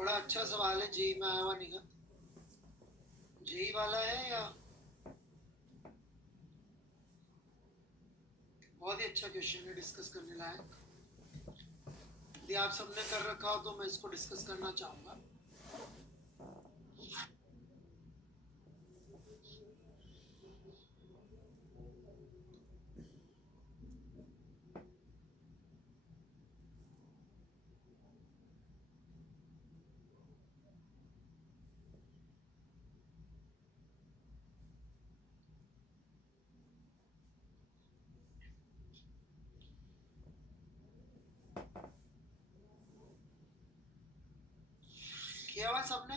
बड़ा अच्छा सवाल है। जेई में आया हुआ निगत जेई वाला है या बहुत ही अच्छा क्वेश्चन है, डिस्कस करने लायक। यदि आप सबने कर रखा हो तो मैं इसको डिस्कस करना चाहूंगा। किया हुआ सबने?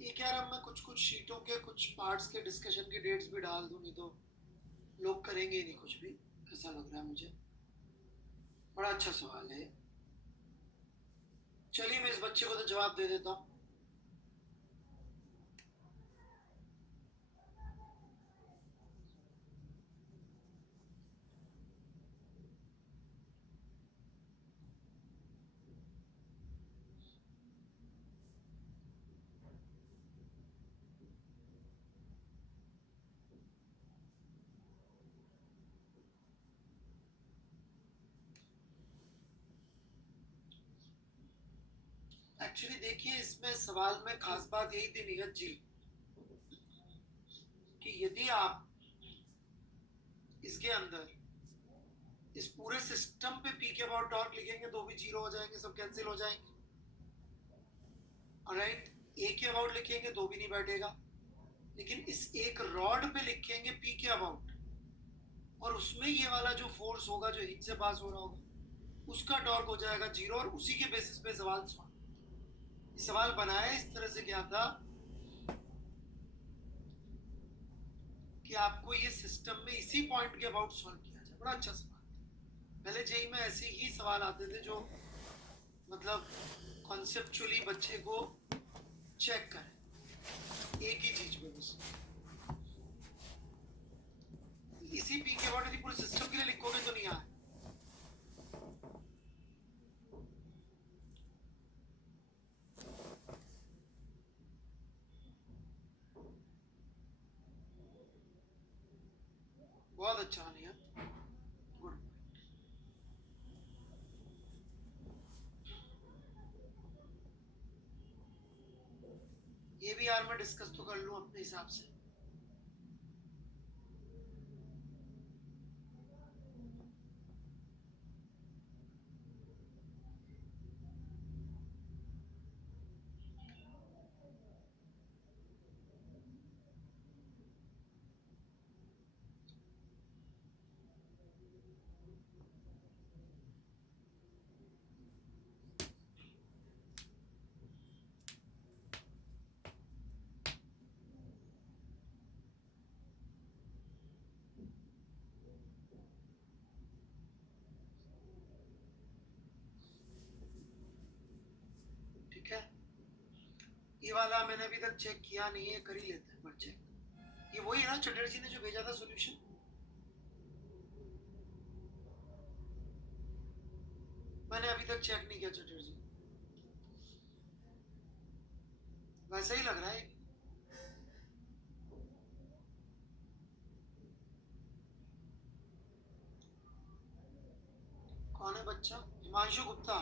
एक यार, अब मैं कुछ कुछ शीटों के कुछ पार्ट्स के डिस्कशन की डेट्स भी डाल दूं, नहीं तो लोग करेंगे ही नहीं कुछ भी, ऐसा लग रहा है मुझे। बड़ा अच्छा सवाल है। चलिए मैं इस बच्चे को तो जवाब दे देता हूँ। एक्चुअली देखिए, इसमें सवाल में खास बात यही थी नीरज जी, कि यदि आप इसके अंदर इस पूरे सिस्टम पे पी के अबाउट टॉर्क लिखेंगे तो भी जीरो हो जाएंगे, सब कैंसिल हो जाएंगे। ऑलराइट, ए के अबाउट लिखेंगे तो भी नहीं बैठेगा, लेकिन इस एक रॉड पे लिखेंगे पी के अबाउट, और उसमें ये वाला जो फोर्स होगा जो हिंज से पास हो रहा होगा, उसका टॉर्क हो जाएगा जीरो, और उसी के बेसिस पे सवाल सॉल्व। सवाल बनाया इस तरह से गया था कि आपको ये सिस्टम में इसी पॉइंट के अबाउट सॉल्व किया जाए। बड़ा अच्छा सवाल। पहले जेई में ऐसे ही सवाल आते थे जो मतलब कॉन्सेप्चुअली बच्चे को चेक करें एक ही चीज पे बस। इसी पी के अबाउट यदि पूरे सिस्टम के लिए लिखोगे तो नहीं आए। बहुत अच्छा नियत, गुड। ये भी यार मैं डिस्कस तो कर लूं अपने हिसाब से। ठीक है, ये वाला मैंने अभी तक चेक किया नहीं है, कर ही लेते हैं पर चेक। ये वही है ना चटर्जी ने जो भेजा था सॉल्यूशन? मैंने अभी तक चेक नहीं किया चटर्जी, वैसा ही लग रहा है। कौन है बच्चा? हिमांशु गुप्ता।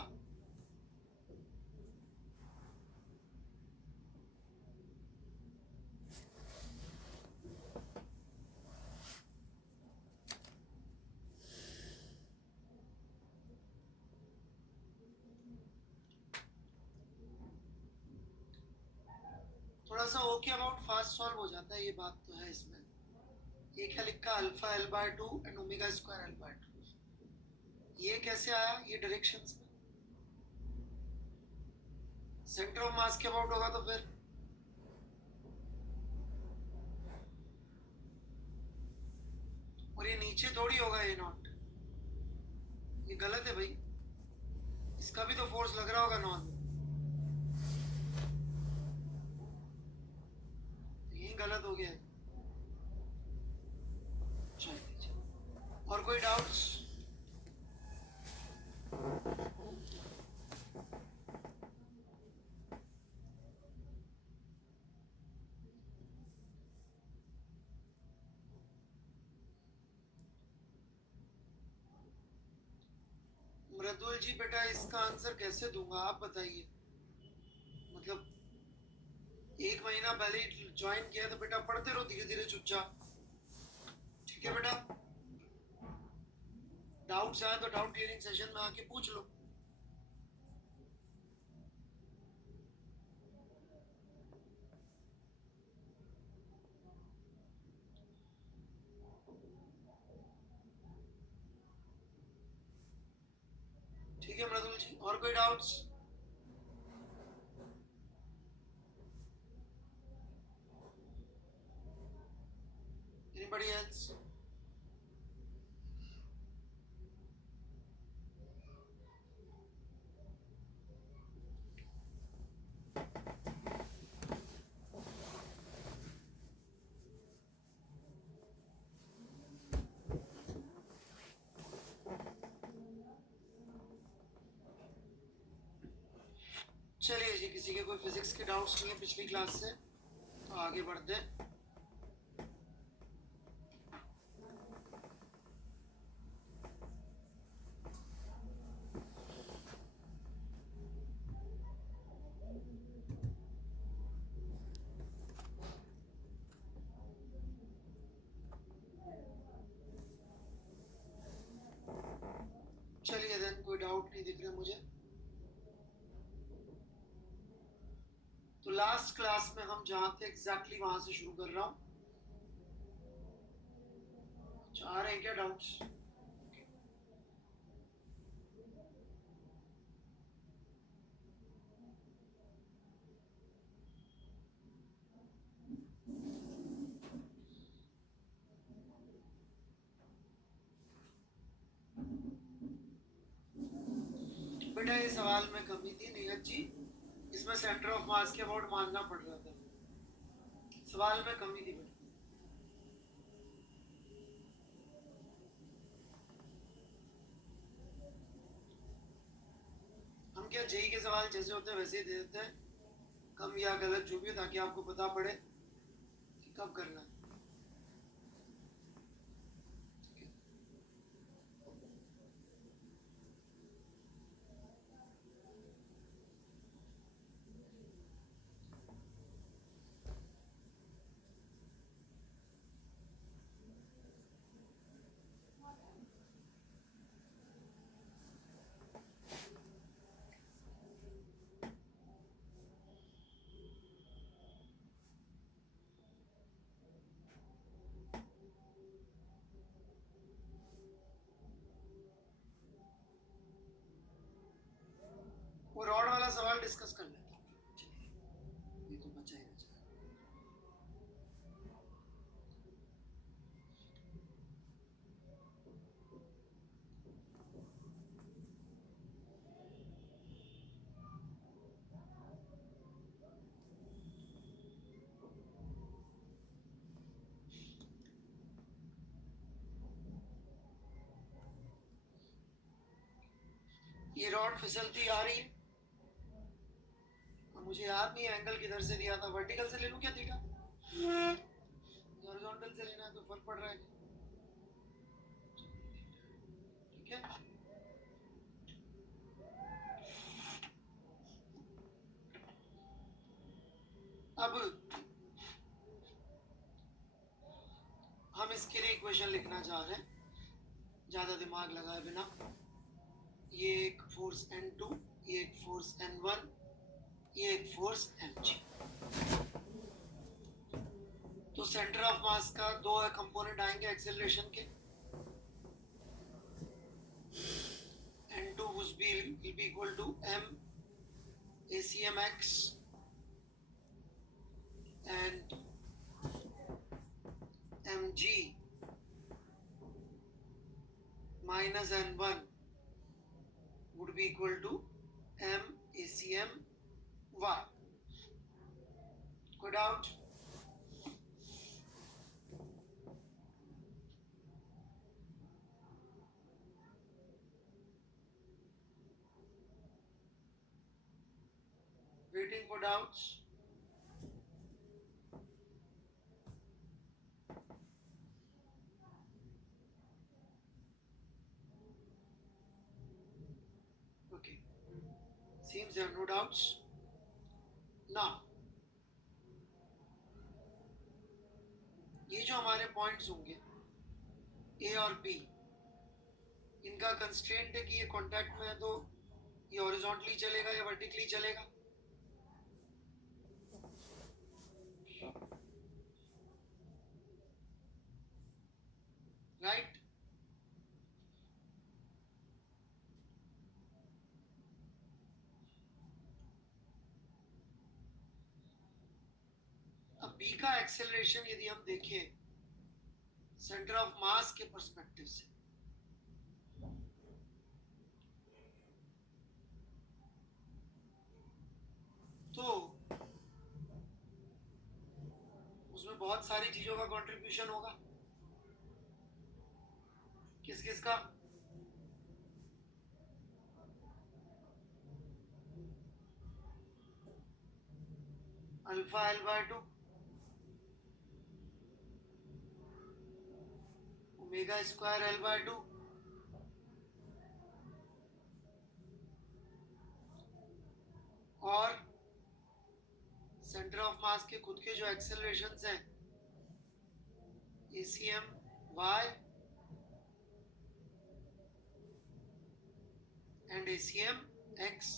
थोड़ा सा ओके अबाउट फास्ट सॉल्व हो जाता है, ये बात तो है इसमें। ये क्या लिखा, alpha L by two and omega square L by two. ये कैसे आया ये डायरेक्शंस में? सेंटर ऑफ मास के अबाउट होगा तो फिर और ये नीचे थोड़ी होगा ये नॉट, ये गलत है भाई। इसका भी तो फोर्स लग रहा होगा नॉन, यही गलत हो गया है। चलिए, और कोई डाउट्स? मृदुल जी बेटा इसका आंसर कैसे दूंगा आप बताइए। मतलब 1 महीना पहले ही ज्वाइन किया तो बेटा पढ़ते रहो धीरे धीरे चुपचाप। ठीक है बेटा, डाउट्स आए तो डाउट क्लियरिंग सेशन में आके पूछ लो। ठीक है मृदुल जी, और कोई डाउट्स? Anybody else? चलिए जी, किसी के कोई फिजिक्स के डाउट्स नहीं है पिछली क्लास से तो आगे बढ़ते हैं। चलिए देन, कोई डाउट नहीं दिख रहा मुझे। तो लास्ट क्लास में हम जहां थे एग्जैक्टली वहां से शुरू कर रहा हूं। आ रहे हैं क्या डाउट्स? बेटा ये सवाल में कमी थी नीरज जी, इसमें सेंटर ऑफ मास के अबाउट मानना पड़ रहा था, सवाल में कमी थी बेटा। हम क्या जेई के सवाल जैसे होते हैं वैसे ही दे देते हैं, कम या गलत जो भी हो, ताकि आपको पता पड़े कि कब करना है। वो रॉड वाला सवाल डिस्कस कर लेते हैं। चलिए, ये तो बचा ही बचा। ये रॉड फिसलती आ रही है, मुझे याद नहीं एंगल किधर से दिया था। वर्टिकल से ले लूं क्या थीटा? हॉरिजॉन्टल से लेना है तो फर्क पड़ रहा है। ठीक है, अब हम इसके लिए इक्वेशन लिखना चाह रहे हैं ज्यादा दिमाग लगाए बिना। ये एक फोर्स N2, ये एक फोर्स N1, ये एक फोर्स mg। तो सेंटर ऑफ मास का दो कंपोनेंट आएंगे एक्सेलरेशन के। N2 will be equal to m ACMX and mg minus N1 would be equal to m ACM y। कोई doubt? Waiting for doubts. Seems there are no doubts. Now, ये जो हमारे points होंगे ए और B, इनका constraint है कि ये कॉन्टैक्ट में है तो ये हॉरिजॉन्टली चलेगा या वर्टिकली चलेगा. राइट. अब बी का एक्सेलरेशन यदि हम देखें सेंटर ऑफ मास के पर्सपेक्टिव से, तो उसमें बहुत सारी चीजों का कंट्रीब्यूशन होगा. किस किस का? Alpha L by 2, omega square L by 2, और सेंटर ऑफ मास के खुद के जो एक्सेलरेशंस हैं ACM Y and ACM X.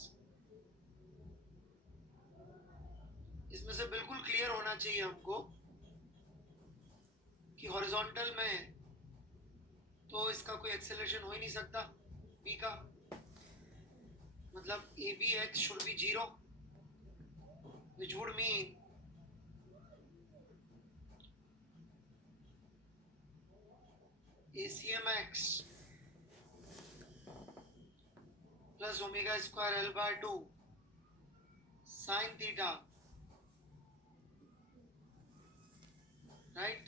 इसमें से बिल्कुल क्लियर होना चाहिए हमको कि हॉरिजॉन्टल में तो इसका कोई एक्सेलरेशन हो ही नहीं सकता बी का. मतलब A B X should be 0, which would mean ACM x plus omega square L by 2 sin theta, right?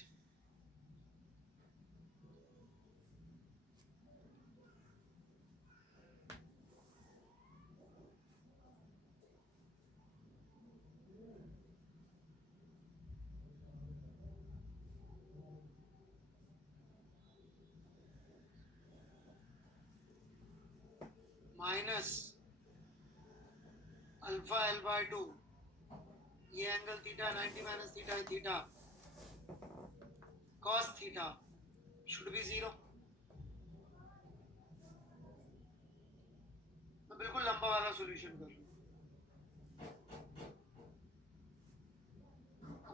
Minus alpha L by 2, ये एंगल थीटा 90 माइनस थीटा है theta, cos theta should be 0. मैं बिल्कुल लंबा वाला solution कर लूँ.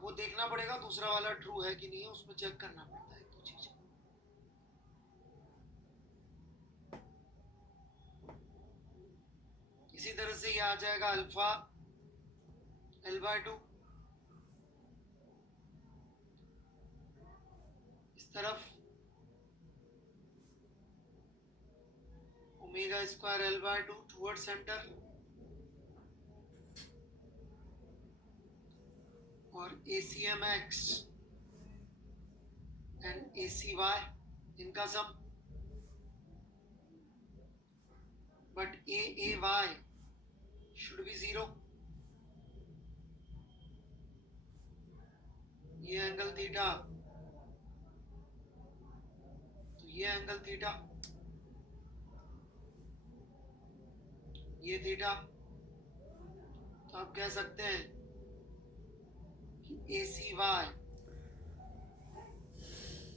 वो देखना पड़ेगा दूसरा वाला ट्रू है कि नहीं है, उसमें चेक करना पड़ता है तो चीजें. इसी तरह से ये आ जाएगा अल्फा एल बाय 2, इस तरफ omega square L by 2 toward centre, और ACM x एंड ACY इनका sum. But AAY should be 0. ये एंगल थीटा तो ये एंगल थीटा, ये थीटा, तो आप कह सकते हैं कि ACY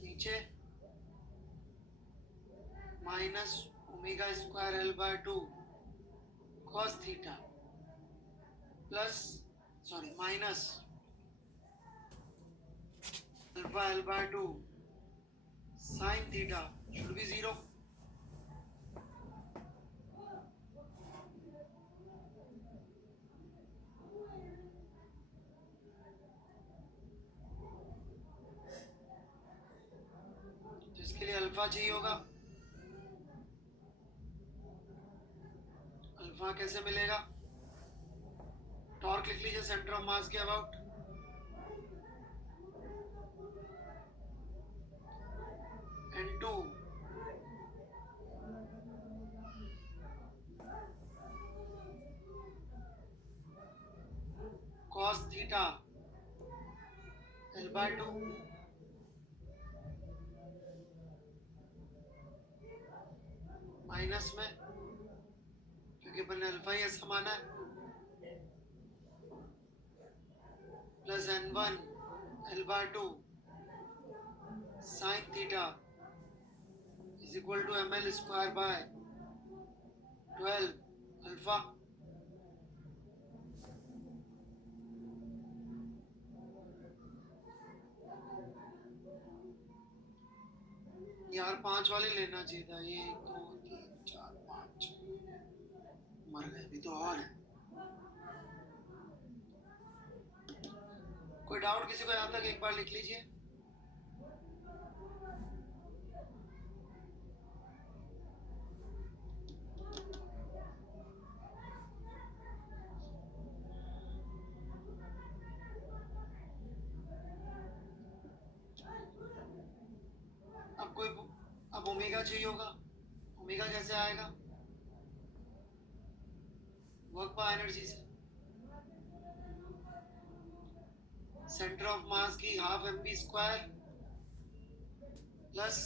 नीचे minus omega square L by 2 cos theta plus minus alpha L by 2 sine theta should be 0. तो इसके लिए अल्फा चाहिए होगा. अल्फा कैसे मिलेगा? टॉर्क लिख लीजिए सेंटर ऑफ मास के about. N2 cos theta L by 2 minus में क्योंकि अपन ने अल्फा ही ऐसा माना है, plus n1 L/2 sin theta is equal to ml square by 12 alpha. यार 5 वाले लेना चाहिए था, 1 2 3 4 5, मर गए भी तो और है। कोई डाउट किसी को यहाँ तक एक बार लिख लीजिए। अब ओमेगा चाहिए होगा। ओमेगा कैसे आएगा? वर्क बाय एनर्जी से। सेंटर ऑफ मास की half mv square plus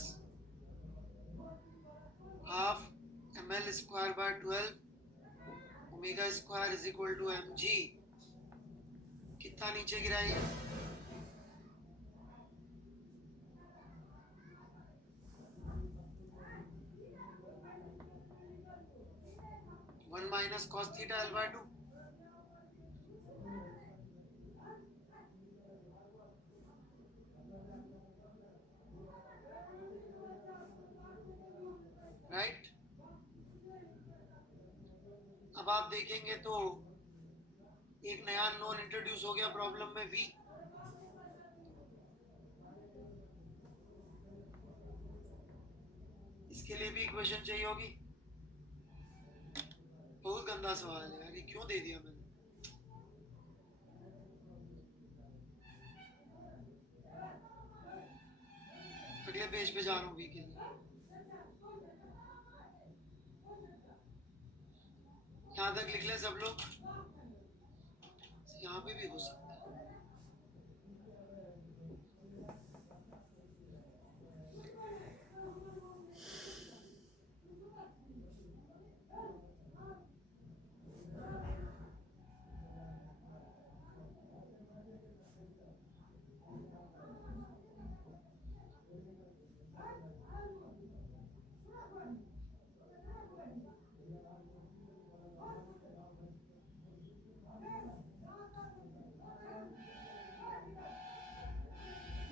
half ml square by 12 omega square is equal to mg। कितना नीचे गिराइए? 1 minus cos theta L/2। Right. अब आप देखेंगे तो एक नया नोन इंट्रोड्यूस हो गया प्रॉब्लम में, v। इसके लिए भी इक्वेशन चाहिए होगी। बहुत गंदा सवाल है यार, ये क्यों दे दिया मैंने? अगले पेज पे जा रहा हूँ v के लिए। यहाँ तक लिख ले सब लोग, यहाँ पे भी हो सकता है।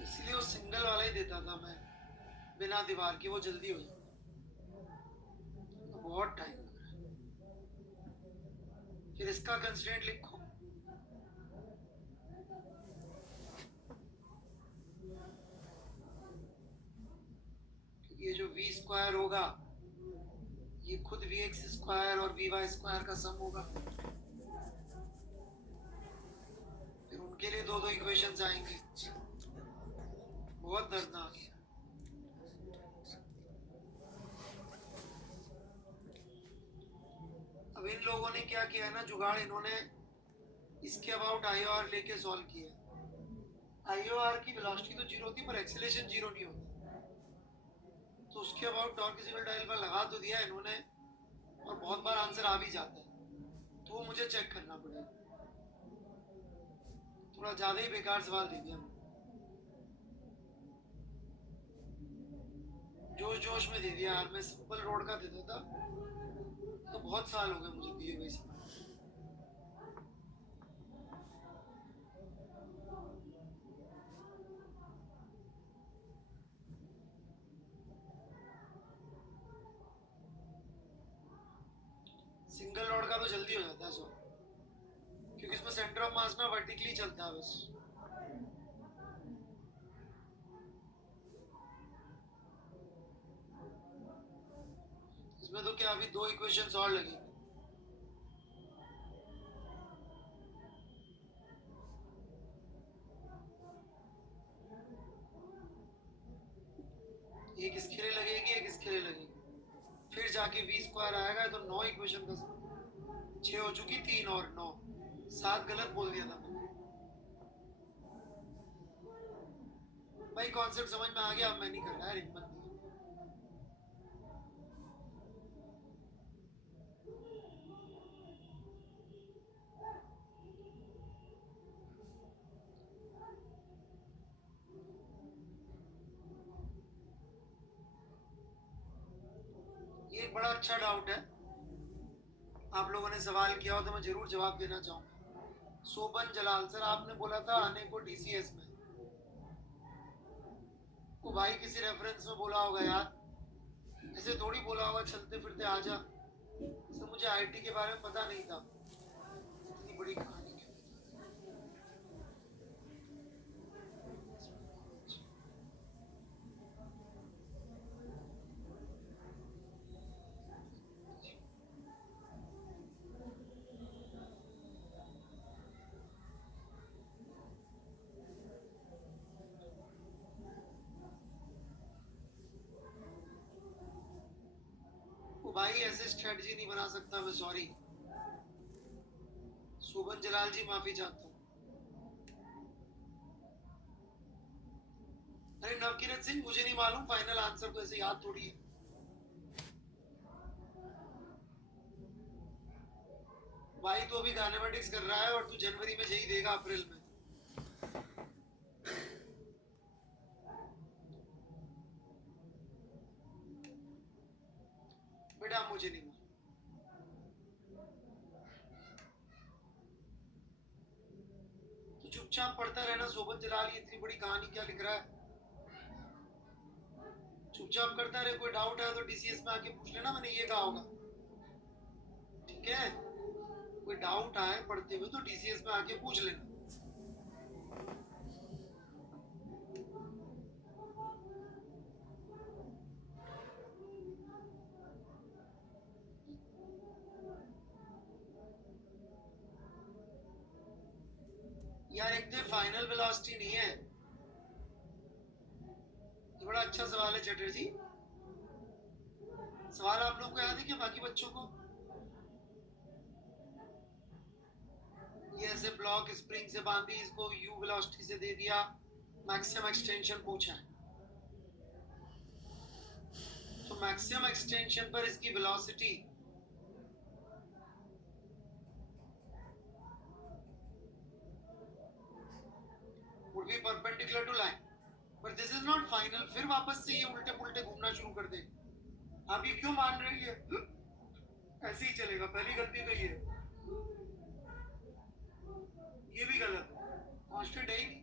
इसलिए वो सिंगल वाला ही देता था मैं, बिना दीवार के, वो जल्दी हो जाता। तो बहुत टाइम लग रहा है। फिर इसका कंस्ट्रेंट लिखो। ये जो v स्क्वायर होगा ये खुद vx स्क्वायर और vy स्क्वायर का सम होगा। फिर उनके लिए दो दो इक्वेशंस आएंगे। बहुत दर्दनाक है। अब इन लोगों ने क्या किया ना जुगाड़, इन्होंने इसके अबाउट आई आर लेके सॉल्व किया। आई आर की वेलोसिटी तो जीरो होती पर एक्सेलरेशन जीरो नहीं होती, तो उसके about torque is equal to L पर लगा तो दिया इन्होंने, और बहुत बार आंसर आ भी जाता है, तो वो मुझे चेक करना पड़ेगा। थोड़ा ज्यादा ही बेकार सवाल दे दिया, जोश जोश में दे दिया यार। मैं सिंपल रोड का देता था तो बहुत साल हो गए मुझे दिए हुए सवाल। सिंगल रोड का तो जल्दी हो जाता है सो, क्योंकि इसमें सेंटर ऑफ मास ना वर्टिकली चलता है बस। इसमें तो क्या अभी दो इक्वेशंस और लगेंगे। एक इसके लिए लगेगी, एक इसके लिए लगेगी, फिर जाके v स्क्वायर आएगा। तो 9 इक्वेशन का 6 हो चुकी, 3 और 9, 7 गलत बोल दिया था मैंने। भाई कॉन्सेप्ट समझ में आ गया, अब मैं नहीं कर रहा है हिम्मत नहीं। बड़ा अच्छा डाउट है, आप लोगों ने सवाल किया हो तो मैं जरूर जवाब देना चाहूंगा। सोबन जलाल सर, आपने बोला था आने को डीसीएस में, वो भाई किसी रेफरेंस में बोला होगा यार, ऐसे थोड़ी बोला होगा चलते फिरते आ जा। सर मुझे आईटी के बारे में पता नहीं था, इतनी बड़ी कहानी क्यों वो भाई ऐसे स्ट्रेटजी नहीं बना सकता मैं, सॉरी। सोबन जलाल जी माफी चाहता हूँ। अरे नवकिरत सिंह, मुझे नहीं मालूम फाइनल आंसर, तो ऐसे याद थोड़ी है। भाई तो अभी गानेमेटिक्स कर रहा है और तू जनवरी में यही देगा अप्रैल में। बेटा मुझे नहीं मालूम, तो चुपचाप पढ़ता रहना। सोबन जलाल ये इतनी बड़ी कहानी क्या लिख रहा है, चुपचाप करता रहे। कोई डाउट है तो डीसीएस में आके पूछ लेना, मैंने ये कहा होगा, ठीक है? कोई डाउट आए पढ़ते हुए तो डीसीएस में आके पूछ लेना। यार एक तो फाइनल वेलोसिटी नहीं है, ये बड़ा अच्छा सवाल है चटर्जी। सवाल आप लोग को याद है क्या, बाकी बच्चों को? ये ऐसे ब्लॉक स्प्रिंग से बांधी, इसको यू वेलोसिटी से दे दिया, मैक्सिमम एक्सटेंशन पूछा है, तो मैक्सिमम एक्सटेंशन पर इसकी velocity would be perpendicular to line, but this is not final। फिर वापस से ये उल्टे पुल्टे घूमना शुरू कर दे। आप ये क्यों मान रही है? ऐसे ही चलेगा, पहली गलती तो ये है, ये भी गलत है, कांस्टेंट है ही नहीं।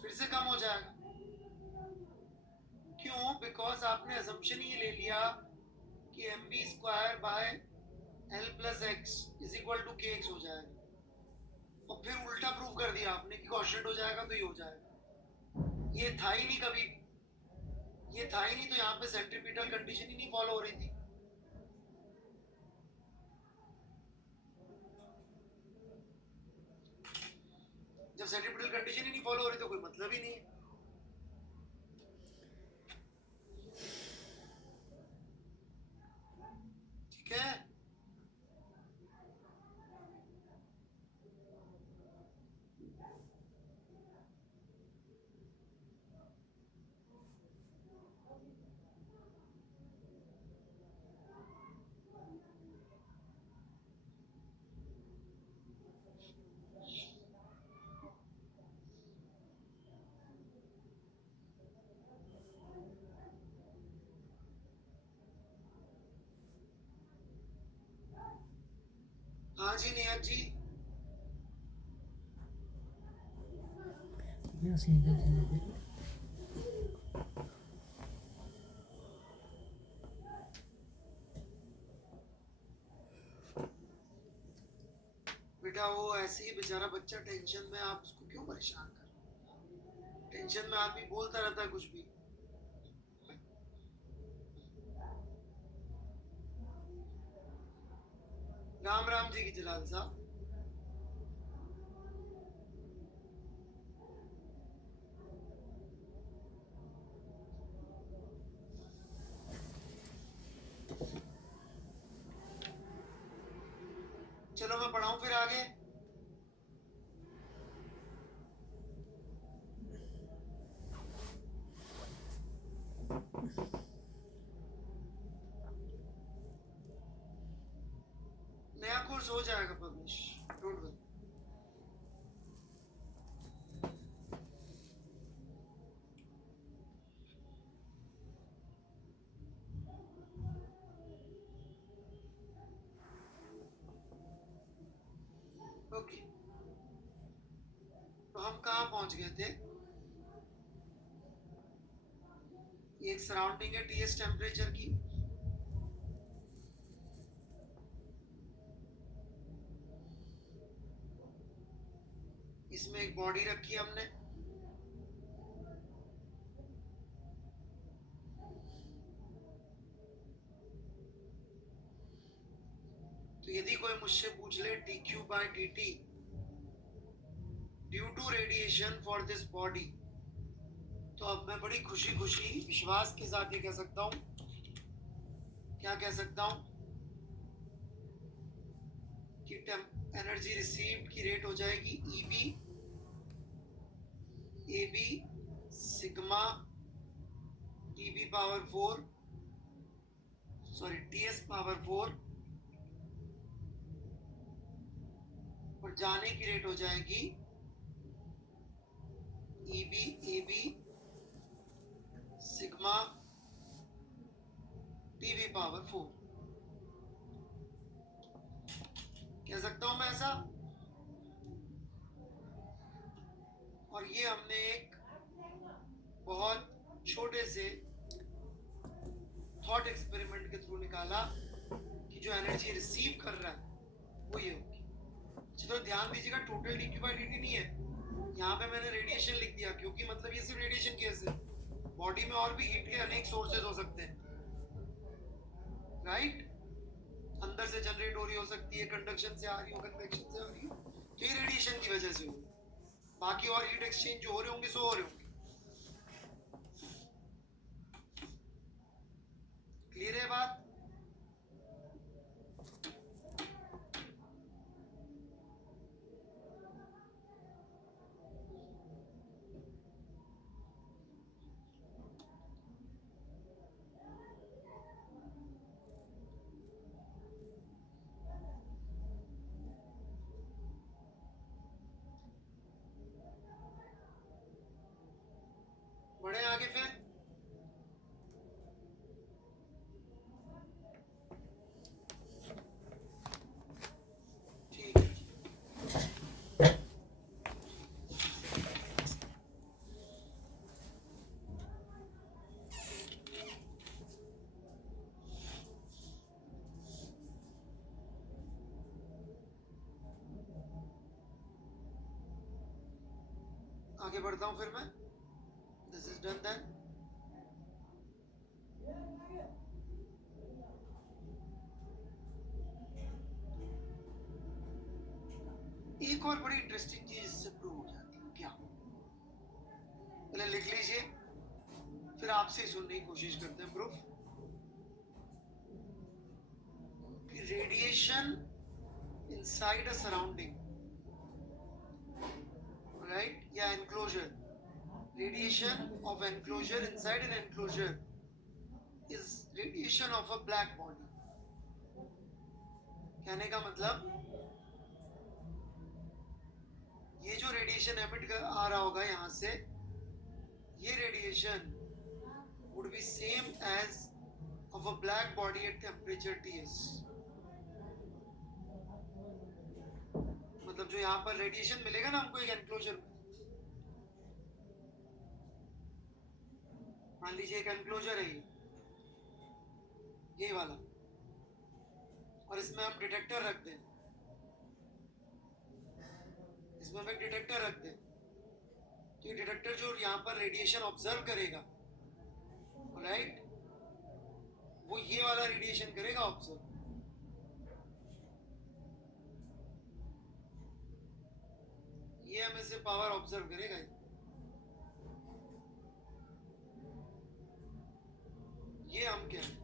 फिर से कम हो जाएगा, क्यों? बिकॉज आपने असम्पशन ये ले लिया कि M B square by L plus X is equal to K X हो जाएगा, और फिर उल्टा प्रूव कर दिया आपने कि कांस्टेंट हो जाएगा तो ये हो जाएगा। ये था ही नहीं कभी, ये था ही नहीं, तो यहाँ पे सेंट्रीपिटल कंडीशन ही नहीं फॉलो हो रही थी। जब सेंट्रीपिटल कंडीशन ही नहीं फॉलो हो रही तो कोई मतलब ही नहीं है। ठीक है, हाँ जी नियत जी। बेटा वो ऐसे ही बेचारा बच्चा टेंशन में, आप उसको क्यों परेशान कर रहे हो? टेंशन में आदमी बोलता रहता है कुछ भी। राम राम जी की जलाल साहब। चलो मैं पढ़ाऊं फिर आगे। नया कोर्स हो जाएगा पब्लिश, डोंट वरी। ओके, तो हम कहाँ पहुंच गए थे? ये एक सराउंडिंग है टीएस टेम्परेचर की, इसमें एक बॉडी रखी हमने, तो यदि कोई मुझसे पूछ ले dq/dt due to radiation for this body, तो अब मैं बड़ी खुशी खुशी विश्वास के साथ ये कह सकता हूं, क्या कह सकता हूं कि एनर्जी रिसीव्ड की रेट हो जाएगी EB AB sigma TB⁴, sorry TS⁴, और जाने की रेट हो जाएगी EB AB सिग्मा TB⁴। कह सकता हूं मैं ऐसा। और ये हमने एक बहुत छोटे से थॉट एक्सपेरिमेंट के थ्रू निकाला कि जो एनर्जी रिसीव कर रहा है वो ये होगी। चलो ध्यान दीजिएगा, टोटल dq/dt नहीं है, यहाँ पे मैंने रेडिएशन लिख दिया, क्योंकि मतलब ये सिर्फ रेडिएशन केस है, बॉडी में और भी हीट के अनेक सोर्सेज हो सकते हैं, राइट? अंदर से जनरेट हो रही हो सकती है, कंडक्शन से आ रही हो, कन्वेक्शन से आ रही हो, तो ये रेडिएशन की वजह से हो, बाकी और हीट एक्सचेंज जो हो रहे होंगे सो हो रहे होंगे। क्लियर है बात? बढ़े आगे फिर। ठीक है, आगे बढ़ता हूं फिर मैं। This is done then. एक और बड़ी इंटरेस्टिंग चीज इससे प्रूव हो जाती है, क्या? पहले लिख लीजिए, फिर आपसे ही सुनने की कोशिश करते हैं प्रूफ। कि radiation inside a surrounding, right, या enclosure, radiation of enclosure inside an enclosure is radiation of a black body. कहने का मतलब ये जो रेडिएशन एमिट आ रहा होगा यहां से, ये radiation would be same as of a black body at temperature Ts। मतलब जो यहाँ पर रेडिएशन मिलेगा ना हमको एक एनक्लोजर में, मान लीजिए एक एनक्लोजर है ये वाला, और इसमें हम डिटेक्टर रख दें, इसमें हम एक डिटेक्टर रख दें, तो ये डिटेक्टर जो यहाँ पर रेडिएशन ऑब्जर्व करेगा, राइट, वो ये वाला रेडिएशन करेगा ऑब्जर्व। ये हमें से पावर ऑब्जर्व करेगा, ये हम क्या है,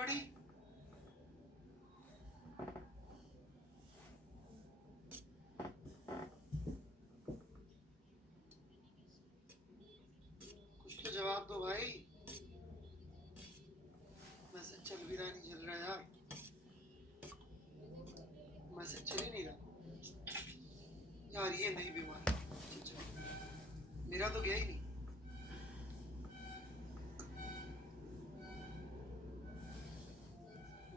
एनीबॉडी? कुछ तो जवाब दो भाई। मैसेज चल भी रहा है, नहीं चल रहा यार, मैसेज चल ही नहीं रहा यार। ये नहीं बीमार, मेरा तो गया ही नहीं।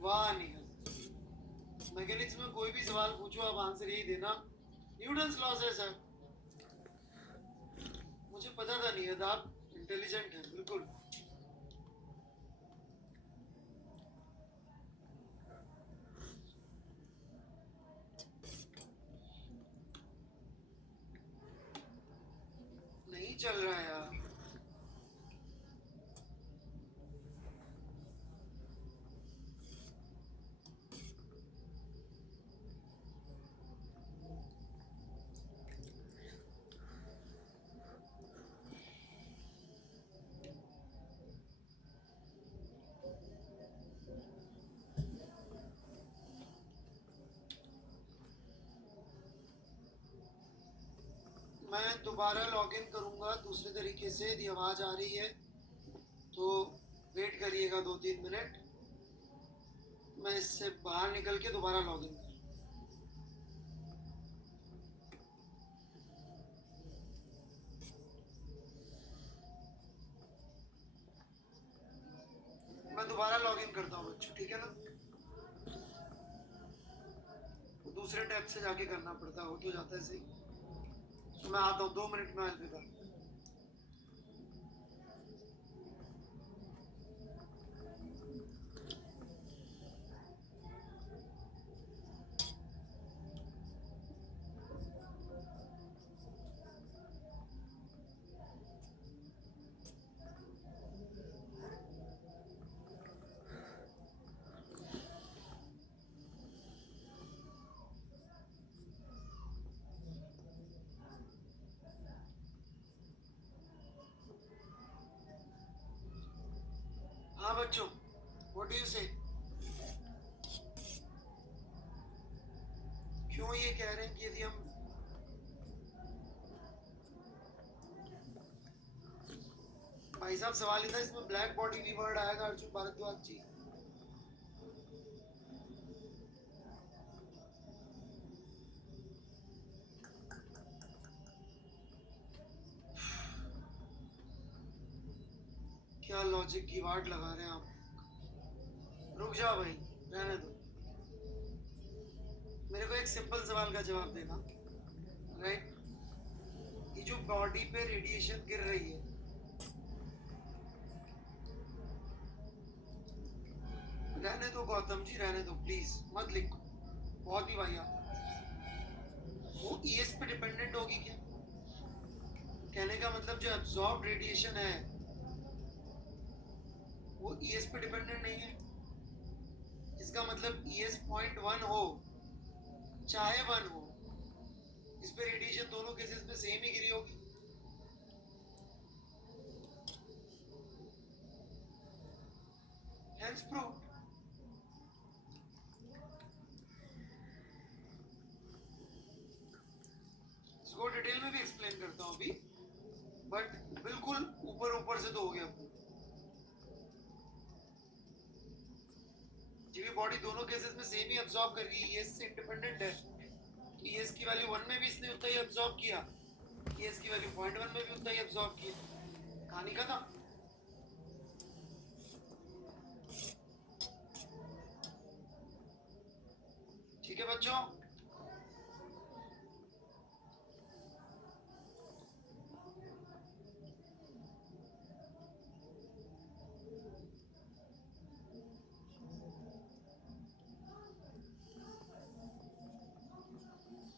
वाह निकल, मैकेनिक्स में कोई भी सवाल पूछो आप आंसर यही देना, न्यूटन्स लॉस है सर। मुझे पता था नहीं, आप इंटेलिजेंट हैं बिल्कुल। नहीं चल रहा है यार। मैं दोबारा लॉगिन करूंगा दूसरे तरीके से। यदि आवाज़ आ रही है तो वेट करिएगा 2-3 मिनट, मैं इससे बाहर निकल के दोबारा लॉगिन करूँ। मैं दोबारा लॉगिन करता हूँ बच्चों, ठीक है ना? दूसरे टैब से जाके करना पड़ता हो तो जाता है सही। तो मैं आता हूँ 2 मिनट में, अलविदा। हाँ बच्चों, व्हाट डू यू से? क्यों ये कह रहे हैं कि यदि हम भाई साहब, सवाल ही था इसमें ब्लैक बॉडी भी वर्ड आएगा अर्जुन भारद्वाज जी? क्या लॉजिक की वाट लगा रहे हैं आप? रुक जाओ भाई, रहने दो। मेरे को एक सिंपल सवाल का जवाब देना, राइट? ये जो बॉडी पे रेडिएशन गिर रही है, रहने दो गौतम जी, रहने दो प्लीज, मत लिखो, बहुत ही भाई आप। वो ईएस पे डिपेंडेंट होगी क्या? कहने का मतलब जो एब्जॉर्ब रेडिएशन है वो ईएस पे डिपेंडेंट नहीं है। इसका मतलब ईएस 0.1 हो चाहे 1 हो, इस पे रेडिएशन दोनों केसेस में सेम ही गिरी होगी। Hence proved. इसको डिटेल में भी एक्सप्लेन करता हूँ अभी, बट बिल्कुल ऊपर ऊपर से तो हो गया आपको। जी बॉडी दोनों केसेस में सेम ही अब्सॉर्ब कर रही है, ईएस से इंडिपेंडेंट है। ईएस की वैल्यू 1 में भी इसने उतना ही अब्सॉर्ब किया, ईएस की वैल्यू 0.1 में भी उतना ही अब्सॉर्ब किया, कहानी खत्म। ठीक है बच्चों?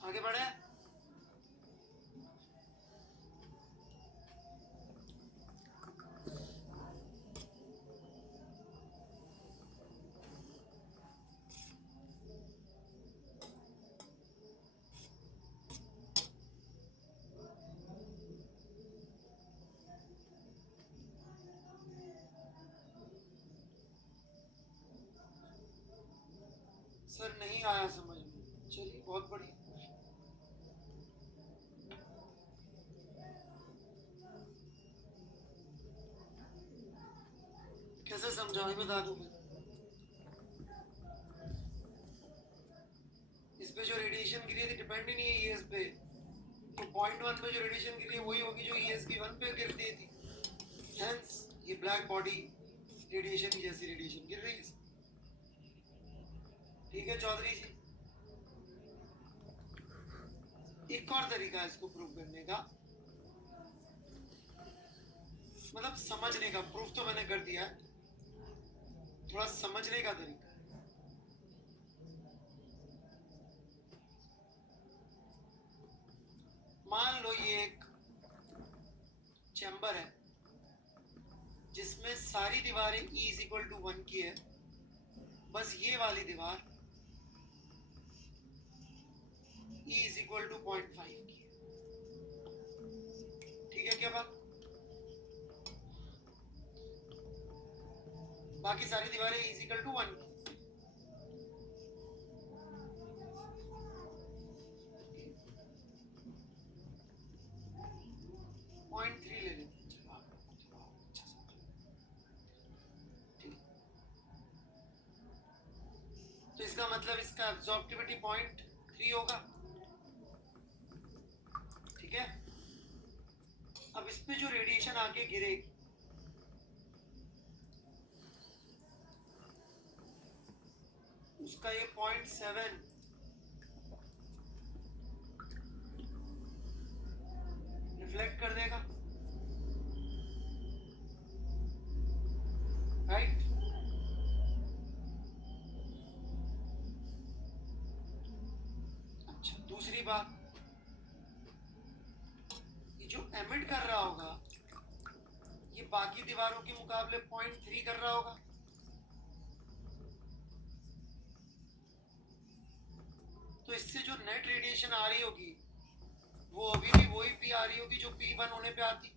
आगे बढ़े। सर नहीं आया समझ में। चलिए बहुत बढ़िया। कैसे समझाऊं बता दूं मैं। इस पे जो रेडिएशन गिरी थी डिपेंड ही नहीं है ईएस पे। तो पॉइंट 1 पे जो रेडिएशन गिरी है वही होगी जो ईएस की 1 पे गिरती थी। हेंस ये ब्लैक बॉडी रेडिएशन की जैसी रेडिएशन गिर रही है। ठीक है चौधरी जी। एक और तरीका है इसको प्रूव करने का, मतलब समझने का। प्रूफ तो मैंने कर दिया है, थोड़ा समझने का तरीका है। मान लो ये एक चैम्बर है जिसमें सारी दीवारें E इज इक्वल टू 1 की है, बस ये वाली दीवार E इज इक्वल टू 0.5 की है। ठीक है क्या बात? बाकी सारी दीवारें E इज इक्वल टू 1 की। पॉइंट 3 ले लेते हैं। चलो आप अच्छा समझो। ठीक, तो इसका मतलब इसका एब्जॉर्प्टिविटी 0.3 होगा। ठीक है, अब इस पे जो रेडिएशन आके गिरेगी उसका ये 0.7 रिफ्लेक्ट कर देगा, राइट? अच्छा, दूसरी बात, ये जो एमिट कर रहा होगा ये बाकी दीवारों के मुकाबले 0.3 कर रहा होगा। तो इससे जो नेट रेडिएशन आ रही होगी वो अभी भी वही पी आ रही होगी जो P1 होने पे आती।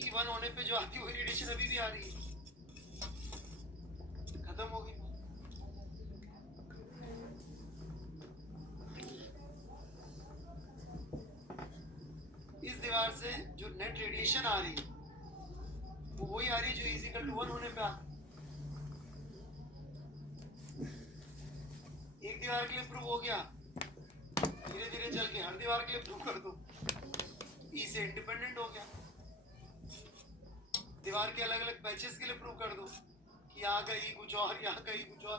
E1 होने पे जो आती वही रेडिएशन अभी भी आ रही है। खत्म हो गई। इस दीवार से जो नेट रेडिएशन आ रही है वो वही आ रही है जो E इक्वल टू 1 होने पे आती। एक दीवार के लिए प्रूव हो गया, धीरे धीरे चल के हर दीवार के लिए प्रूव कर दो, E से इंडिपेंडेंट हो गया। दीवार के अलग अलग पैचेस के लिए प्रूव कर दो कि यहाँ का E कुछ और, यहाँ का E कुछ और,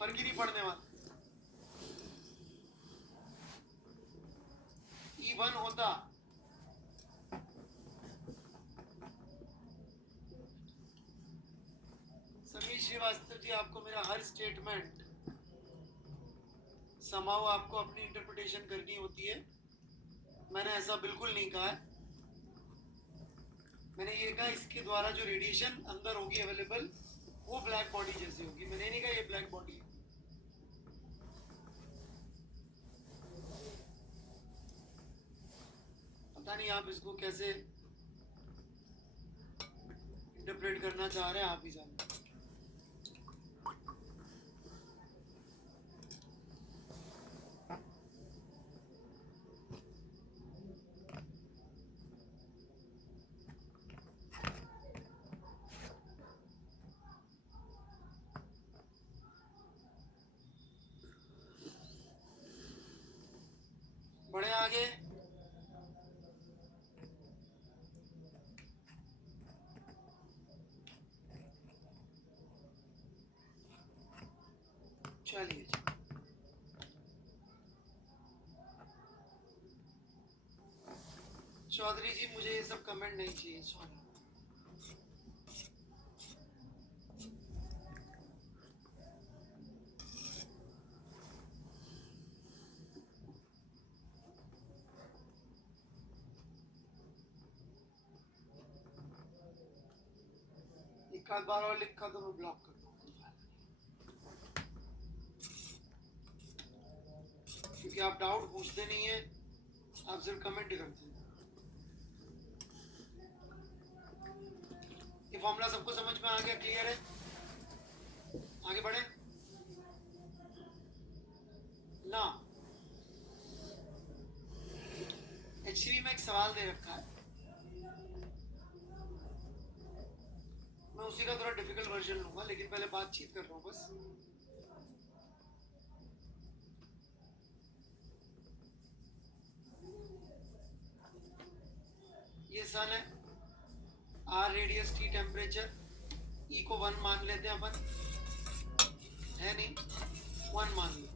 फर्क ही नहीं पड़ने वाला। E1 होता समीर श्रीवास्तव जी, आपको मेरा हर स्टेटमेंट समाओ आपको अपनी इंटरप्रिटेशन करनी होती है। मैंने ऐसा बिल्कुल नहीं कहा है। मैंने ये कहा इसके द्वारा जो रेडिएशन अंदर होगी अवेलेबल वो ब्लैक बॉडी जैसी होगी। मैंने नहीं कहा ये ब्लैक बॉडी है। पता नहीं आप इसको कैसे इंटरप्रेट करना चाह रहे हैं, आप ही जाने। बढ़े आगे। चलिए चौधरी जी, मुझे ये सब कमेंट नहीं चाहिए, सॉरी। एक आध बार और लिखा तो मैं ब्लॉक कर दूंगा, क्योंकि आप डाउट पूछते नहीं है, आप सिर्फ कमेंट करते हैं। ये फॉर्मूला सबको समझ में आ गया? क्लियर है? आगे बढ़े ना। HCV में एक सवाल दे रखा है, मैं उसी का थोड़ा डिफिकल्ट वर्जन लूंगा, लेकिन पहले बातचीत कर रहा हूँ बस। ये सन है, R radius T temperature, E को 1 मान लेते हैं अपन, है नहीं 1 मान लो।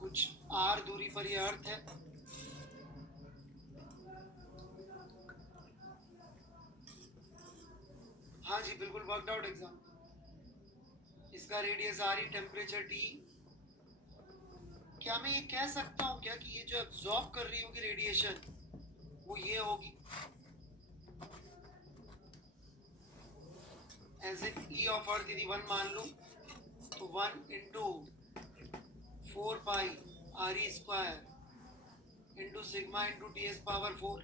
कुछ R दूरी पर ये अर्थ है, हाँ जी बिल्कुल वर्कड आउट एग्जाम। इसका रेडियस R ही, टेम्परेचर T। क्या मैं ये कह सकता हूँ क्या कि ये जो एब्जॉर्ब कर रही होगी रेडिएशन वो ये होगी, as in E of earth यदि 1 मान लूँ तो 1 into 4 pi RE square into sigma into TS power 4।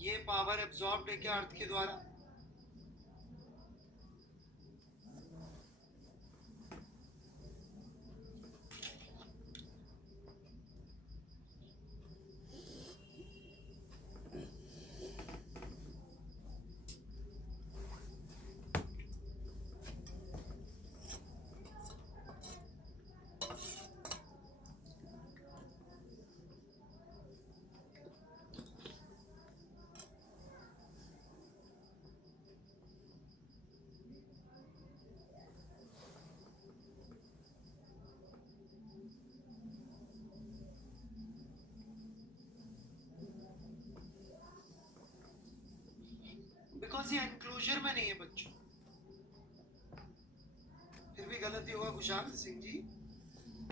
ये पावर एब्जॉर्ब्ड है क्या अर्थ के द्वारा? बिकॉज ये एनक्लोजर में नहीं है बच्चों। फिर भी गलती होगा खुशहाल सिंह जी,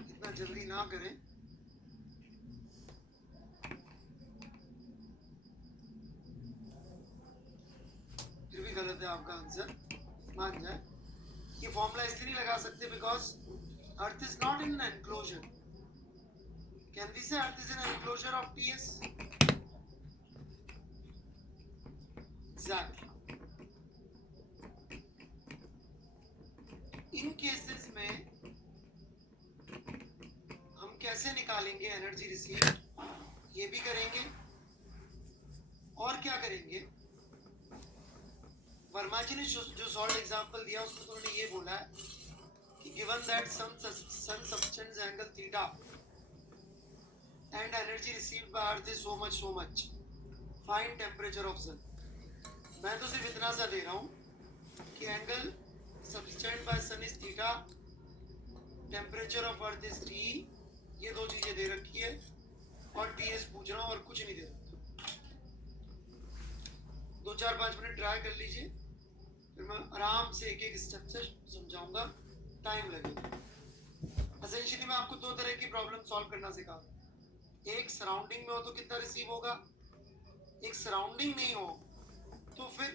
इतना जल्दी ना करें। फिर भी गलत है आपका आंसर, मान जाए। ये फॉर्मूला इसलिए नहीं लगा सकते because earth is not in an enclosure. Can we say earth is in enclosure of TS? Exactly. इन केसेस में हम कैसे निकालेंगे एनर्जी रिसीव, ये भी करेंगे। और क्या करेंगे, वर्मा जी ने जो सॉल्व एग्जांपल दिया उसमें तो उन्होंने ये बोला है कि given that sun substance angle theta and energy received by earth is so much find temperature of sun. मैं तो सिर्फ इतना सा दे रहा हूँ कि angle subtended by sun is theta, temperature of earth is T, ये दो चीजें दे रखी है और TS पूछ रहा हूँ और कुछ नहीं दे रहा। 2-4-5 मिनट ट्राई कर लीजिए, फिर मैं आराम से एक एक स्टेप से समझाऊंगा, टाइम लगेगा। एसेंशियली मैं आपको दो तरह की प्रॉब्लम सॉल्व करना सिखा, एक सराउंडिंग में हो तो कितना रिसीव होगा, एक सराउंडिंग नहीं हो तो फिर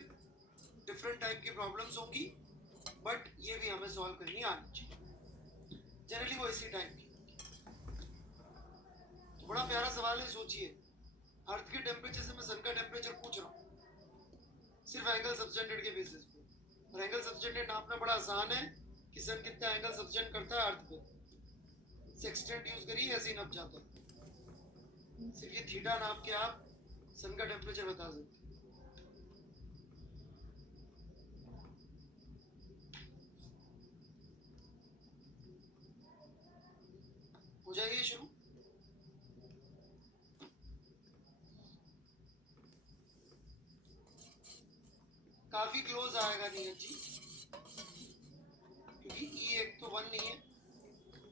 डिफरेंट टाइप की प्रॉब्लम्स होंगी, बट ये भी हमें सॉल्व करनी आनी चाहिए। जनरली वो इसी टाइप की। तो बड़ा प्यारा सवाल है, सोचिए। अर्थ के टेम्परेचर से मैं सन का टेम्परेचर पूछ रहा हूँ सिर्फ एंगल सबटेंडेड के बेसिस पे, और एंगल सबटेंडेड नापना बड़ा आसान है कि सन कितना एंगल सबटेंड करता है अर्थ पे। सेक्सटेंट यूज करिए, ऐसे ही नप जाता है। सिर्फ ये थीटा नाप के आप सन का टेम्परेचर बता सकते। हो जाइए शुरू। काफी क्लोज आएगा नीरज जी, क्योंकि E एक तो 1 नहीं है,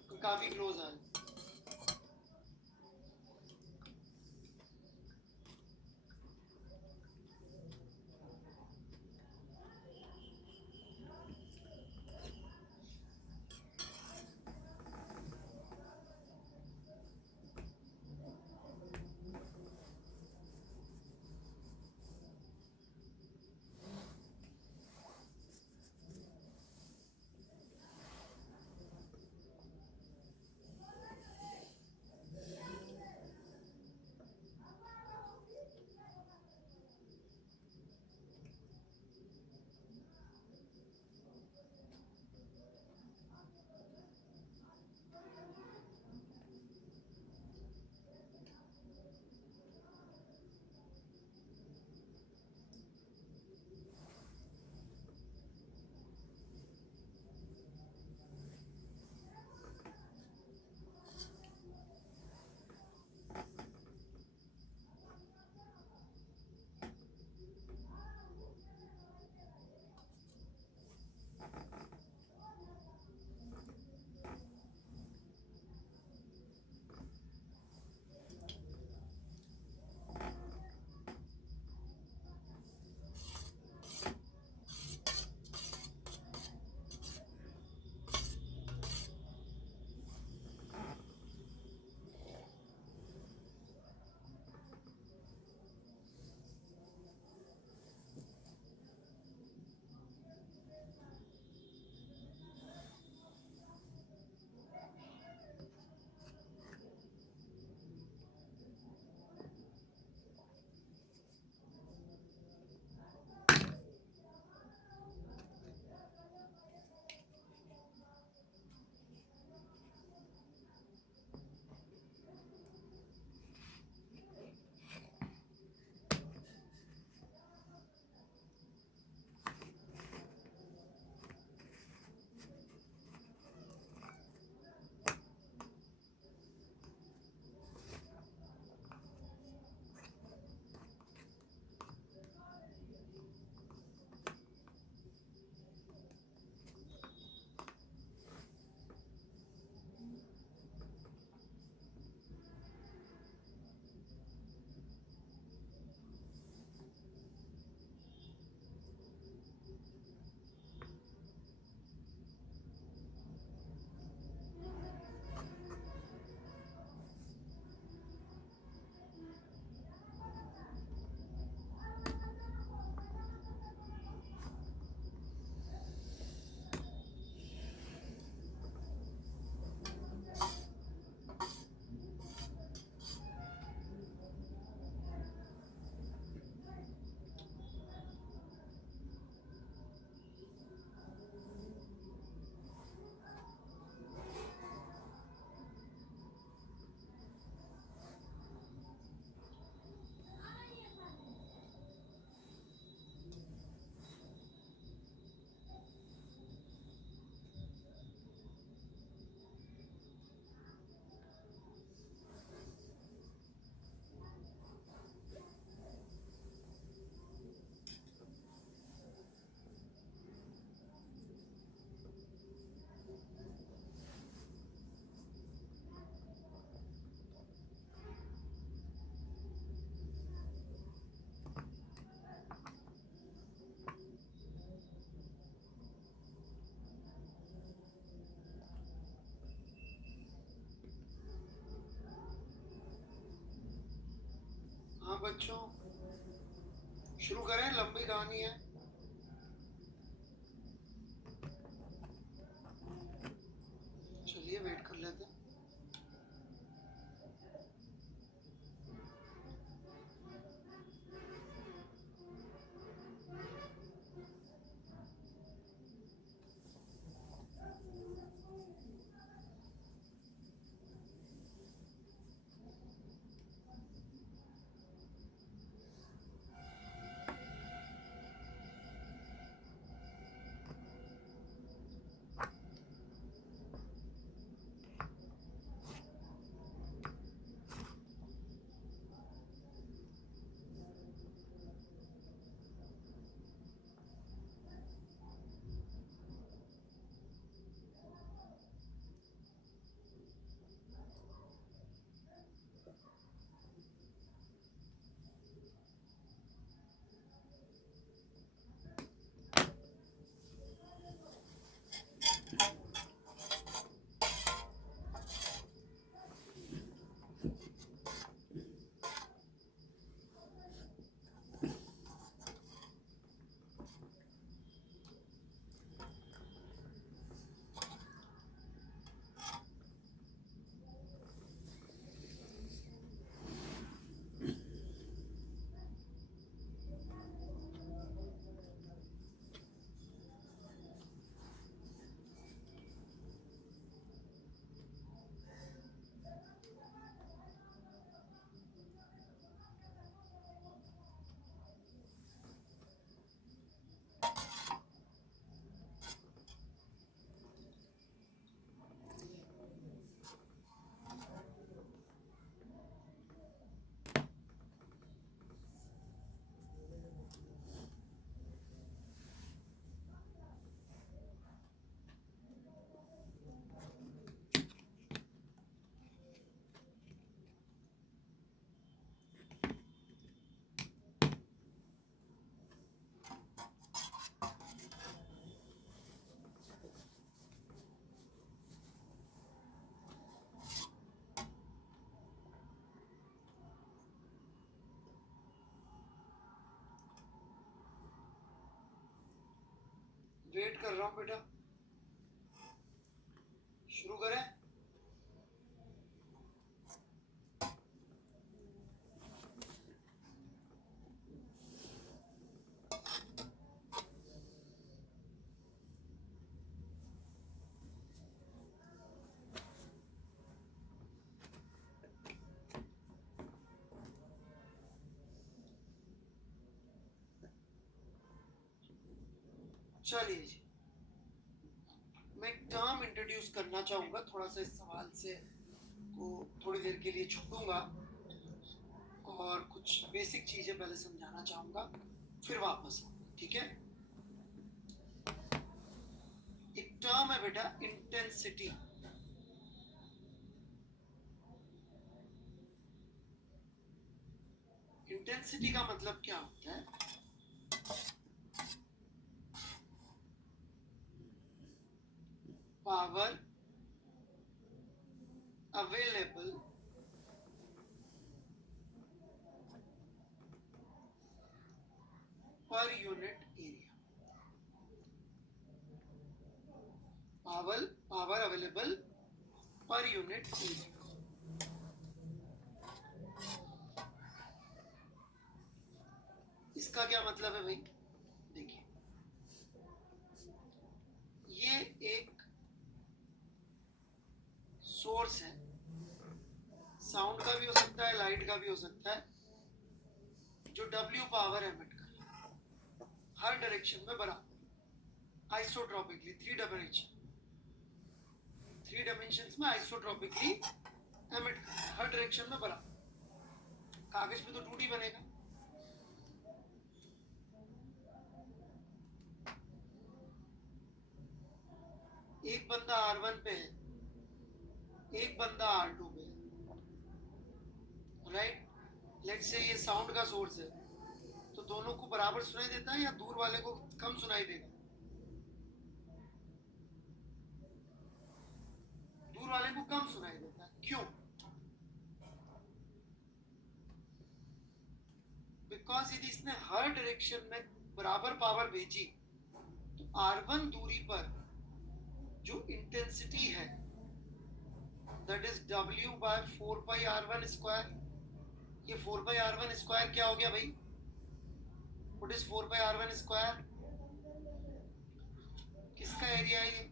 तो काफी क्लोज आएगा। बच्चों, शुरू करें, लंबी कहानी है। चलिए वेट कर लेते हैं। वेट कर रहा हूँ बेटा, शुरू करें। चलिए जी, मैं एक टर्म इंट्रोड्यूस करना चाहूँगा, थोड़ा सा इस सवाल से को थोड़ी देर के लिए छूटूंगा और कुछ बेसिक चीज़ें पहले समझाना चाहूँगा, फिर वापस आऊँगा, ठीक है। एक टर्म है बेटा इंटेंसिटी। इंटेंसिटी का मतलब क्या होता है? Power available per unit area. Power available per unit area. इसका क्या मतलब है भाई? देखिए, ये एक सोर्स है, साउंड का भी हो सकता है, लाइट का भी हो सकता है, जो W पावर एमिट कर रहा है हर डायरेक्शन में बराबर, आइसोट्रॉपिकली, थ्री डायमेंशंस में आइसोट्रॉपिकली एमिट कर रहा है हर डायरेक्शन में बराबर। कागज पे तो 2D बनेगा। एक बंदा R1 पे है, एक बंदा R2 पे है, राइट। लेट्स से ये साउंड का सोर्स है, तो दोनों को बराबर सुनाई देता है या दूर वाले को कम सुनाई देगा? दूर वाले को कम सुनाई देता है। क्यों? बिकॉज यदि इसने हर डायरेक्शन में बराबर पावर भेजी तो R1 दूरी पर जो इंटेंसिटी है that is W by 4 pi R1 square. ये 4 pi R1 स्क्वायर क्या हो गया भाई? What is 4 pi R1 square? किसका एरिया है ये?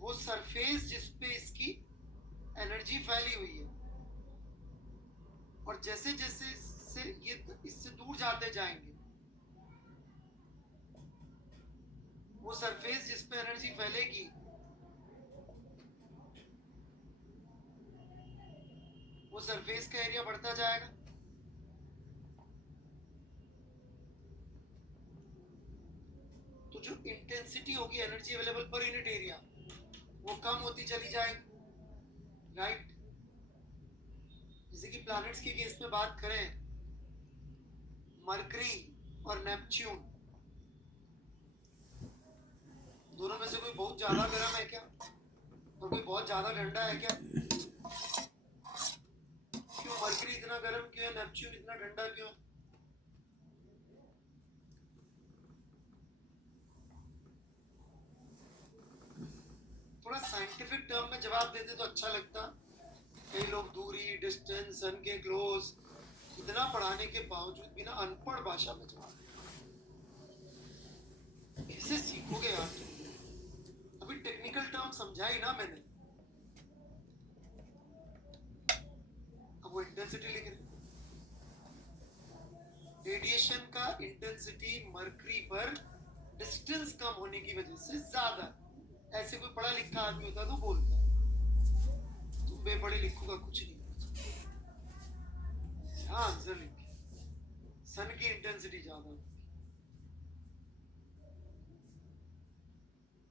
वो सरफेस जिसपे इसकी एनर्जी फैली हुई है, और जैसे जैसे ये इससे दूर जाते जाएंगे वो सरफेस जिस पे एनर्जी फैलेगी वो सरफेस का एरिया बढ़ता जाएगा. तो जो इंटेंसिटी होगी energy available per unit area वो कम होती चली जाएगी. राइट. जैसे कि प्लैनेट्स के केस में बात करें, मरकरी और नेपच्यून, दोनों में से कोई बहुत ज्यादा गर्म है क्या और कोई बहुत ज्यादा ठंडा है क्या? क्यों मरकरी इतना गर्म क्यों है, नेपच्यून इतना ठंडा क्यों? थोड़ा साइंटिफिक टर्म में जवाब देते तो अच्छा लगता. कई लोग दूरी, डिस्टेंस, सन के क्लोज, इतना पढ़ाने के बावजूद बिना अनपढ़ भाषा में जवाब देते. कैसे सीखोगे यार तुम? अभी टेक्निकल टर्म समझाई ना मैंने, अब वो इंटेंसिटी लिख रहे. रेडिएशन का इंटेंसिटी मरकरी पर डिस्टेंस कम होने की वजह से ज्यादा. ऐसे कोई पढ़ा लिखा आदमी होता तो बोलता. तुम बेपढ़े लिखो का कुछ नहीं. हाँ आंसर लिखे. सन की इंटेंसिटी ज्यादा होती.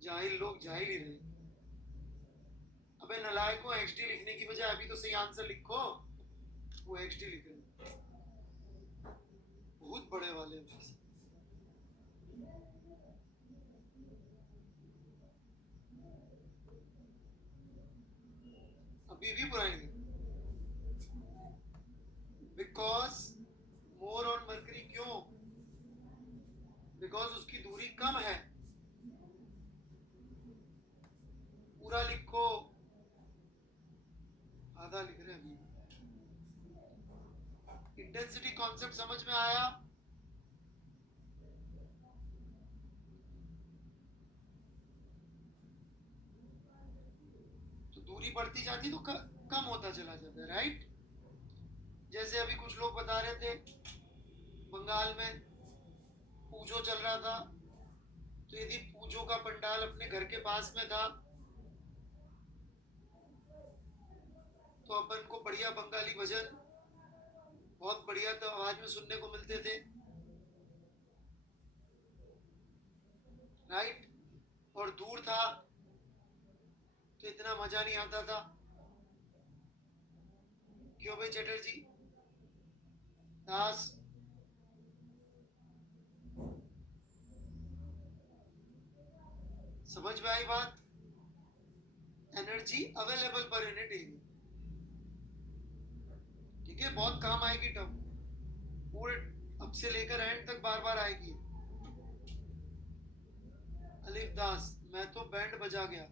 जाहिल लोग जाहिल ही रहे. अबे नलायकों, XD लिखने की बजाय अभी तो सही आंसर लिखो. वो XD लिख रहे बहुत बड़े वाले हैं. अभी भी बुराई नहीं. Because more on mercury. क्यों? बिकॉज उसकी दूरी कम है. पूरा लिखो. आधा लिख रहे हैं अभी. इंटेंसिटी कॉन्सेप्ट समझ में आया? तो दूरी बढ़ती जाती तो कम होता चला जाता है. राइट. जैसे अभी कुछ लोग बता रहे थे बंगाल में पूजो चल रहा था, तो यदि पूजो का पंडाल अपने घर के पास में था तो अपन को बढ़िया बंगाली भजन बहुत बढ़िया तो आवाज में सुनने को मिलते थे. राइट. और दूर था तो इतना मजा नहीं आता था. क्यों भाई चटर्जी दास? समझ में आई बात? Energy available per unit area. ठीक है, बहुत काम आएगी टर्म. पूरे अब से लेकर एंड तक बार बार आएगी. अलिफ दास, मैं तो बैंड बजा गया.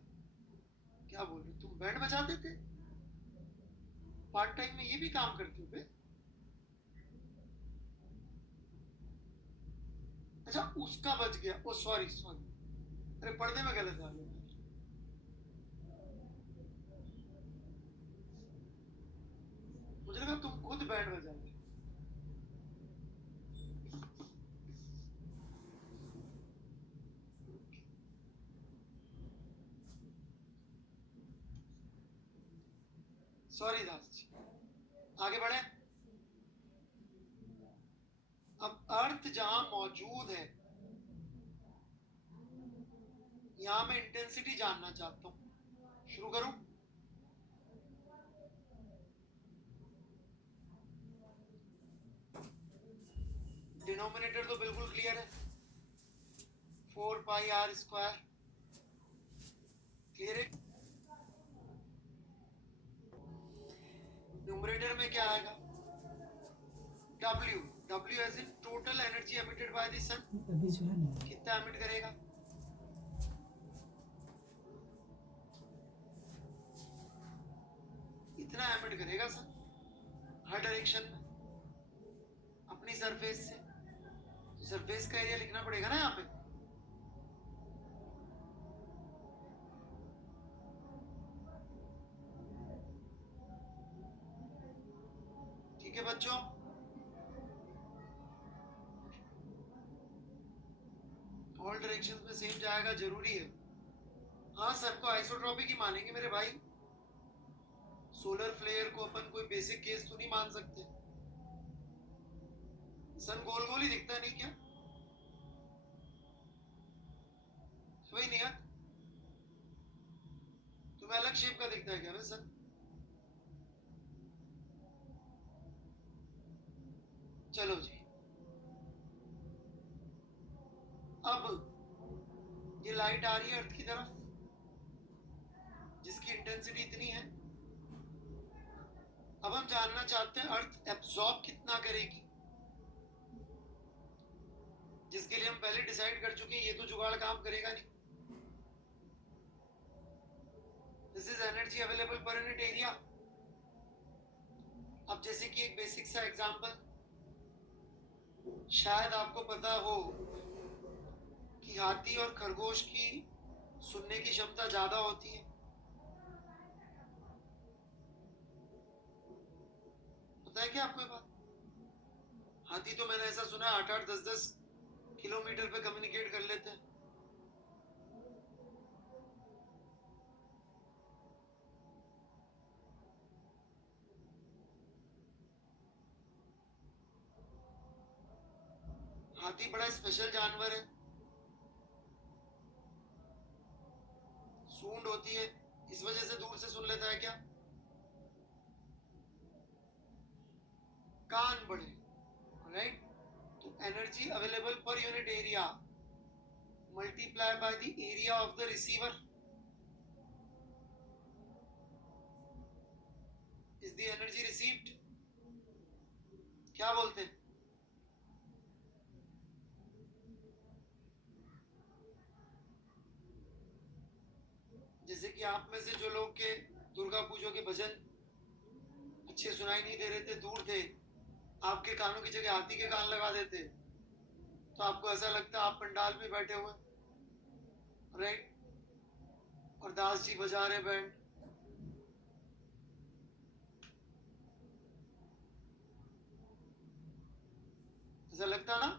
क्या बोल रहे तुम? बैंड बजाते थे? पार्ट टाइम में ये भी काम करते हो बे? अच्छा उसका बच गया. ओ सॉरी सॉरी. अरे पढ़ने में गलत आ गया. मुझे लगा तुम खुद बैंड बजाओगे. सॉरी दास जी. आगे बढ़े. अब अर्थ जहां मौजूद है, यहां मैं इंटेंसिटी जानना चाहता हूं. शुरू करूं? डिनोमिनेटर तो बिल्कुल क्लियर है. 4 पाई आर स्क्वायर. क्लियर है? न्यूमरेटर में क्या आएगा? W, W as in total energy emitted by the sun. अभी जो है ना कितना एमिट करेगा? इतना एमिट करेगा सन, हर डायरेक्शन में अपनी सरफेस से। तो सरफेस का एरिया लिखना पड़ेगा ना यहाँ पे। ठीक है बच्चों, ऑल डायरेक्शंस में सेम जाएगा, जरूरी है। हाँ, सबको आइसोट्रॉपिक ही मानेंगे मेरे भाई। सोलर फ्लेयर को अपन कोई बेसिक केस तो नहीं मान सकते। सन गोल गोल ही दिखता नहीं क्या भाई? नियत, तुम्हें अलग शेप का दिखता है क्या भाई सन? चलो जी, अब ये लाइट आ रही है अर्थ की तरफ, जिसकी इंटेंसिटी इतनी है। अब हम जानना चाहते हैं अर्थ एब्जॉर्ब कितना करेगी, जिसके लिए हम पहले डिसाइड कर चुके हैं ये तो जुगाड़ काम करेगा नहीं। This is energy available per unit area. अब जैसे कि एक बेसिक सा एग्जांपल, शायद आपको पता हो कि हाथी और खरगोश की सुनने की क्षमता ज्यादा होती है। पता है क्या आपको ये बात? हाथी तो मैंने ऐसा सुना 8-8, 10-10 किलोमीटर पे कम्युनिकेट कर लेते हैं। हाथी बड़ा स्पेशल जानवर है, सूंड होती है, इस वजह से दूर से सुन लेता है क्या? कान बड़े, राइट? तो energy available per unit area multiply by the area of the receiver is the energy received. क्या बोलते हैं? जैसे कि आप में से जो लोग के दुर्गा पूजा के भजन अच्छे सुनाई नहीं दे रहे थे, दूर थे, आपके कानों की जगह हाथी के कान लगा देते, तो आपको ऐसा लगता आप पंडाल में बैठे हुए, राइट? और दास जी बजा रहे बैंड। ऐसा लगता ना?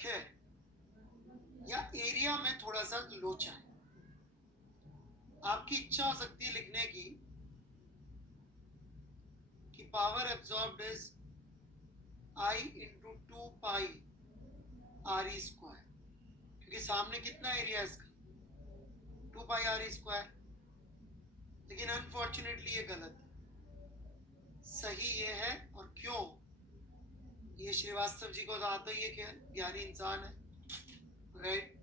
खैर, या एरिया में थोड़ा सा लोचा है। आपकी इच्छा हो सकती है लिखने की कि power absorbed is I into 2 pi R E square, क्योंकि सामने कितना एरिया है इसका? 2 पाई आर ई स्क्वायर। लेकिन अनफॉर्चुनेटली ये गलत है, सही ये है। और क्यों? ये श्रीवास्तव जी को तो आता ही है कि ज्ञानी इंसान है, राइट?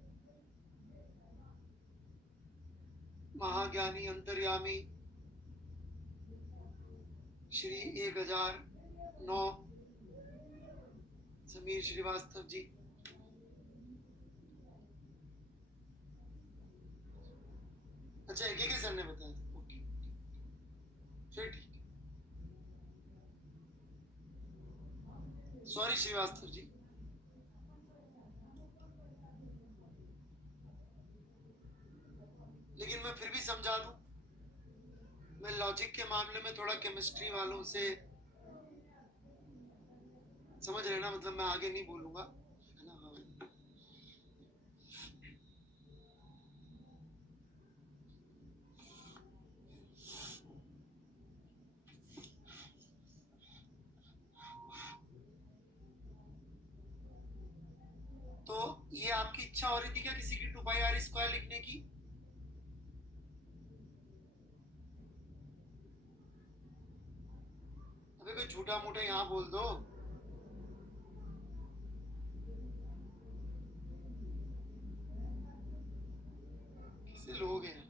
महाज्ञानी अंतर्यामी श्री 1009 समीर श्रीवास्तव जी। अच्छा, एक सर ने बताया था, ओके, फिर ठीक है। सॉरी श्रीवास्तव जी। लेकिन मैं फिर भी समझा दूं, मैं लॉजिक के मामले में थोड़ा केमिस्ट्री वालों से, समझ रहे ना, मतलब मैं आगे नहीं बोलूंगा, है ना? हाँ। तो ये आपकी इच्छा हो रही थी क्या किसी की 2 पाई आर स्क्वायर लिखने की? अबे कोई झूठा मूठा यहाँ बोल दो। कैसे लोग हैं?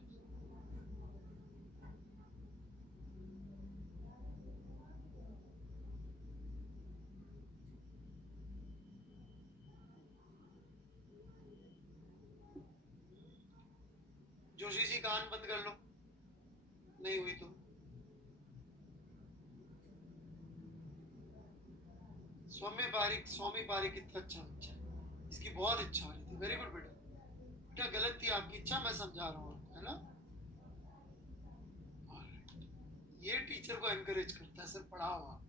जोशी जी कान बंद कर लो, नहीं हुई तो। स्वामी पारिक कितना अच्छा बच्चा है, इसकी बहुत इच्छा हो रही थी। वेरी गुड बेटा, बेटा गलत थी आपकी इच्छा, मैं समझा रहा हूँ, है ना। ये टीचर को एनकरेज करता है, सर पढ़ाओ आप।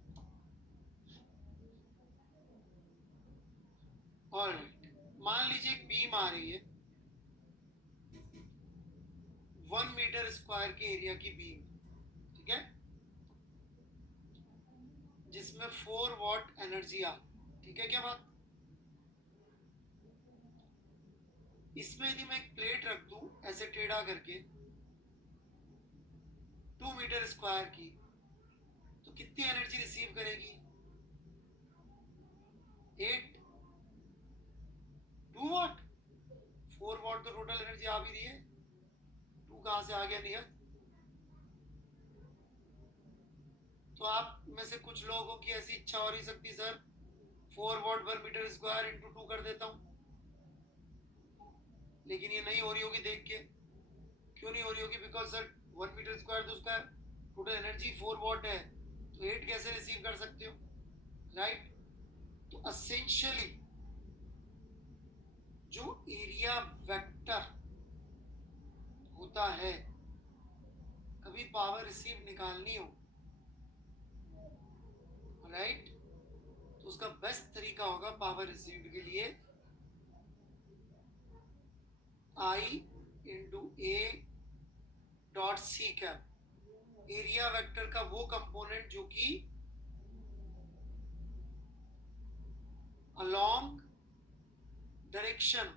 ऑलराइट, मान लीजिए एक बीम आ रही है 1 मीटर स्क्वायर के एरिया की बीम, ठीक है, जिसमें 4 वॉट एनर्जी आ, ठीक है क्या बात। इसमें यदि मैं एक प्लेट रख दूं ऐसे टेढ़ा करके 2 मीटर स्क्वायर की, तो कितनी एनर्जी रिसीव करेगी? 8, 2 वॉट। 4 वॉट तो टोटल एनर्जी आ भी रही है, 2 कहां से आ गया नियत। तो आप में से कुछ लोगों की ऐसी इच्छा हो रही सकती, सर 4 वॉट/मीटर स्क्वायर इंटू 2 कर देता हूं, लेकिन ये नहीं हो रही होगी देख के। क्यों नहीं हो रही होगी? बिकॉज सर 1 मीटर स्क्वायर तो उसका टोटल एनर्जी 4 वॉट है, तो 8 कैसे रिसीव कर सकते हो, राइट। तो असेंशियली जो एरिया वेक्टर होता है, कभी पावर रिसीव निकालनी हो, राइट, तो उसका बेस्ट तरीका होगा पावर रिसीव के लिए I into A dot C cap, area vector का वो कंपोनेंट जो कि अलोंग डायरेक्शन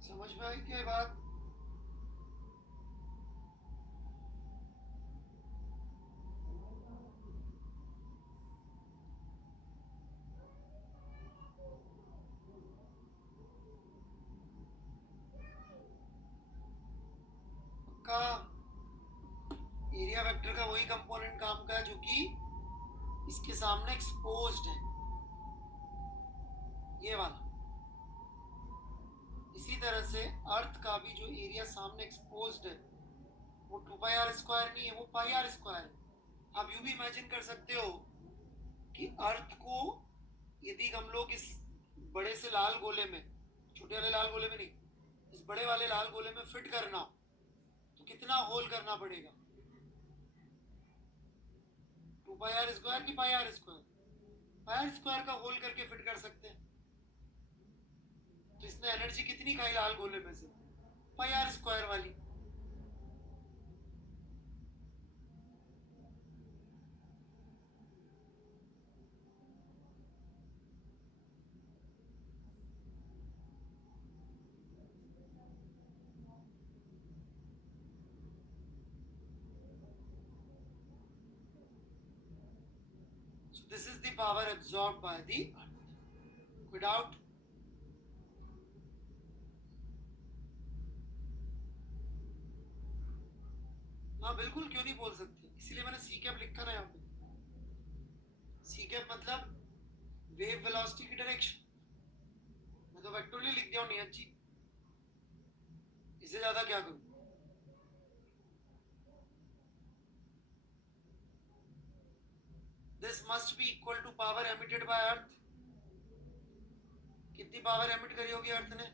समझ में आई क्या बात? का एरिया वेक्टर का वही कंपोनेंट काम का है जो कि इसके सामने एक्सपोज्ड है, ये वाला। इसी तरह से अर्थ का भी जो एरिया सामने एक्सपोज्ड है वो 2πr² नहीं है, वो πr² है। आप यूं भी इमेजिन कर सकते हो कि अर्थ को यदि हम लोग इस बड़े से लाल गोले में, छोटे वाले लाल गोले में नहीं, इस बड़े वाले लाल गोले में फिट करना हो तो कितना होल करना पड़ेगा? 2πr² की πr²? πr² का होल करके फिट कर सकते हैं। तो इसने एनर्जी कितनी खाई लाल गोले में से? πr² वाली। So this is the power absorbed by the earth. कोई डाउट? हाँ बिल्कुल, क्यों नहीं बोल सकते, इसीलिए मैंने सी कैप लिखा ना यहाँ पे। सी कैप मतलब वेव वेलोसिटी की डायरेक्शन। मैं तो वेक्टोरली लिख दिया हूँ नियत जी, इससे ज्यादा क्या करूँ? This must be equal to power emitted by earth. कितनी पावर एमिट करी होगी अर्थ ने?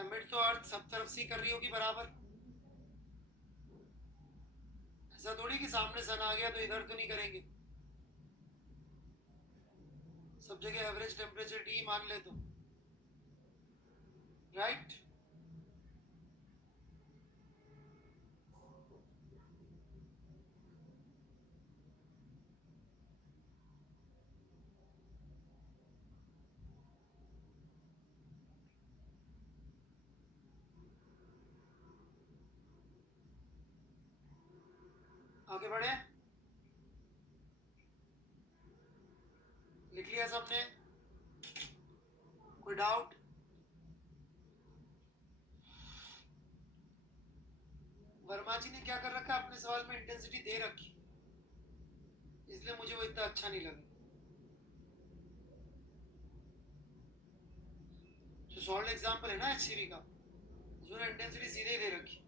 एमिट तो अर्थ सब तरफ से कर रही होगी बराबर, ऐसा ऐसा थोड़ी कि सामने सन आ गया तो इधर तो नहीं करेंगे, सब जगह एवरेज टेम्परेचर टी मान ले तो, राइट। आगे बढ़े, लिख लिया सबने, कोई डाउट? वर्मा जी ने क्या कर रखा है अपने सवाल में, इंटेंसिटी दे रखी, इसलिए मुझे वो इतना अच्छा नहीं लगा। जो सॉल्ट एग्जांपल है ना HCV का, उसमें इंटेंसिटी सीधे ही दे रखी।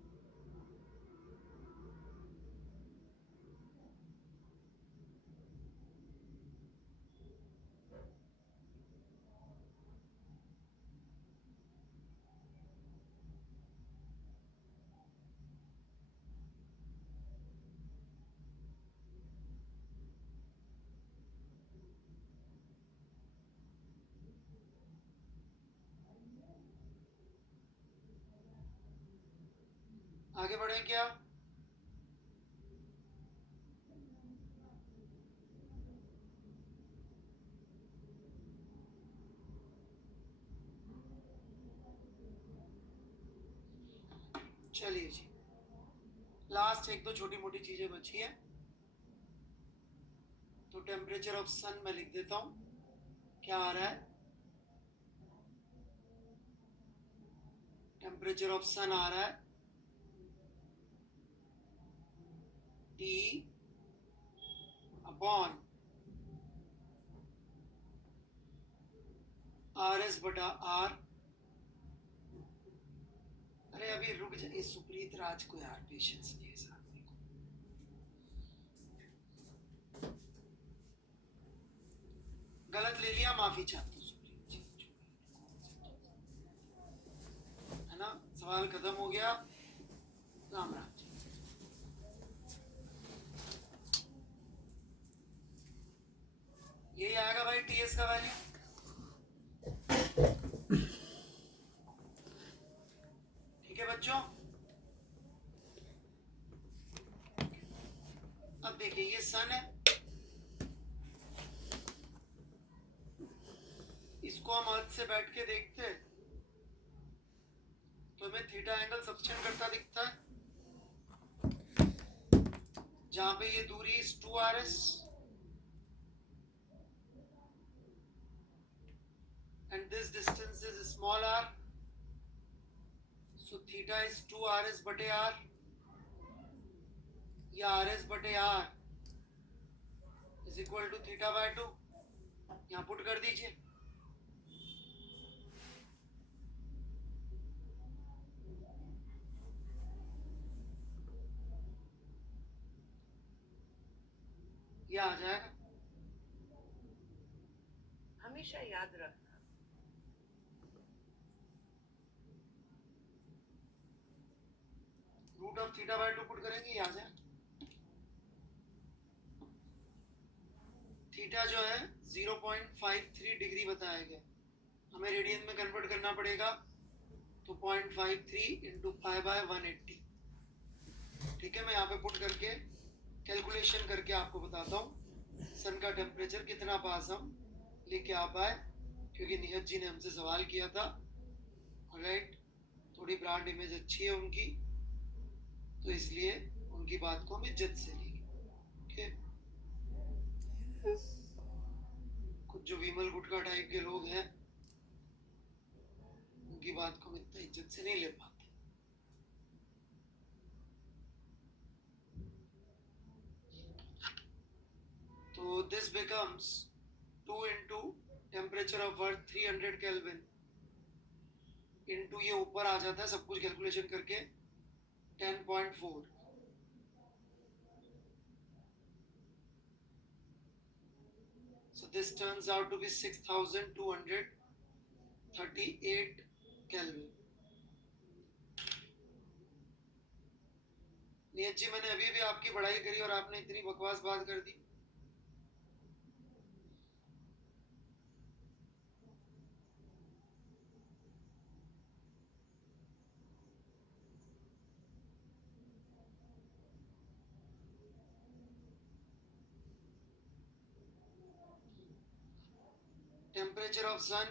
आगे बढ़े क्या? चलिए जी, लास्ट एक दो छोटी मोटी चीजें बची हैं, तो टेम्परेचर ऑफ सन मैं लिख देता हूं, क्या आ रहा है, टेम्परेचर ऑफ सन आ रहा है T अपॉन RS बटा R। अरे अभी रुक जाइए सुप्रीत राज को यार, पेशेंस नहीं है साथ में। गलत ले लिया, माफी चाहता हूँ सुप्रीत जी, है ना, सवाल खत्म हो गया, राम राम जी। यही आएगा भाई TS का वैल्यू, ठीक है बच्चों। अब देखिए ये सन है, इसको हम अर्थ से बैठ के देखते हैं तो हमें थीटा एंगल सब्सटेंड करता दिखता है, जहां पे ये दूरी 2RS and this distance is small r, so theta is 2RS बटे R, या RS बटे R is equal to theta by 2, यहाँ पुट कर दीजिए। ये आ जाएगा, हमेशा याद रखना, root of theta by 2 put करेंगे, ये आ जाए। थीटा जो है 0.53 डिग्री बताया गया, हमें रेडियन में कन्वर्ट करना पड़ेगा, तो 0.53 इंटू 5/180, ठीक है। मैं यहाँ पे पुट करके कैलकुलेशन करके आपको बताता हूँ सन का टेम्परेचर कितना पास हम लेके आ पाए, क्योंकि निहत जी ने हमसे सवाल किया था, राइट। थोड़ी ब्रांड इमेज अच्छी है उनकी, तो इसलिए उनकी बात को हम इज्जत से लेंगे, ओके। कुछ जो विमल गुटका टाइप के लोग हैं, उनकी बात को हम इतना इज्जत से नहीं ले पाते। तो this becomes 2 into temperature of earth 300 kelvin into, ये ऊपर आ जाता है सब कुछ कैलकुलेशन करके 10.4, so this turns out to be 6238 Kelvin. नियत जी, मैंने अभी भी आपकी पढ़ाई करी और आपने इतनी बकवास बात कर दी। टेम्परेचर ऑफ सन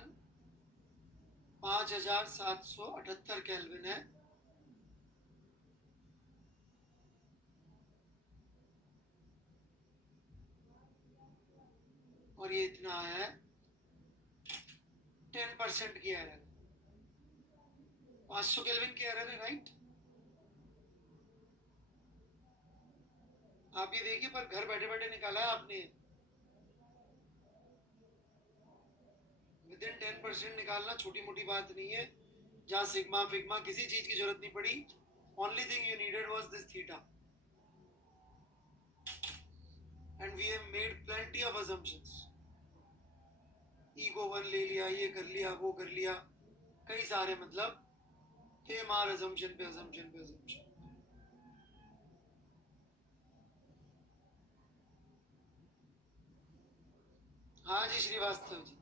5778 केल्विन है। और ये इतना है 10% की एरर। 500 केल्विन की एरर है, राइट? आप ये देखिए, पर घर बैठे बैठे निकाला है आपने। विद इन 10% निकालना छोटी मोटी बात नहीं है। जहाँ सिग्मा फिग्मा किसी चीज की जरूरत नहीं पड़ी। Only thing you needed was this theta, and we have made plenty of assumptions. ईगो वन ले लिया, ये कर लिया, वो कर लिया, कई सारे, मतलब थे मार अजम्पशन पे अजम्पशन पे अजम्पशन। हाँ जी श्रीवास्तव जी।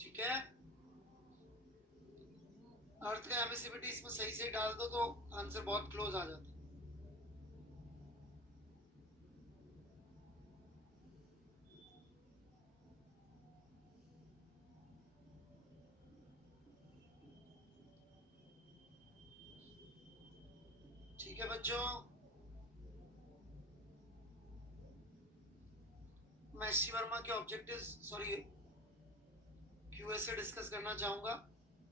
ठीक है, अर्थ का एमिसिविटी इसमें सही से डाल दो तो आंसर बहुत क्लोज आ जाता है। ठीक है बच्चों, मैं एससी वर्मा के ऑब्जेक्टिव्स, सॉरी क्यूएस से डिस्कस करना चाहूंगा।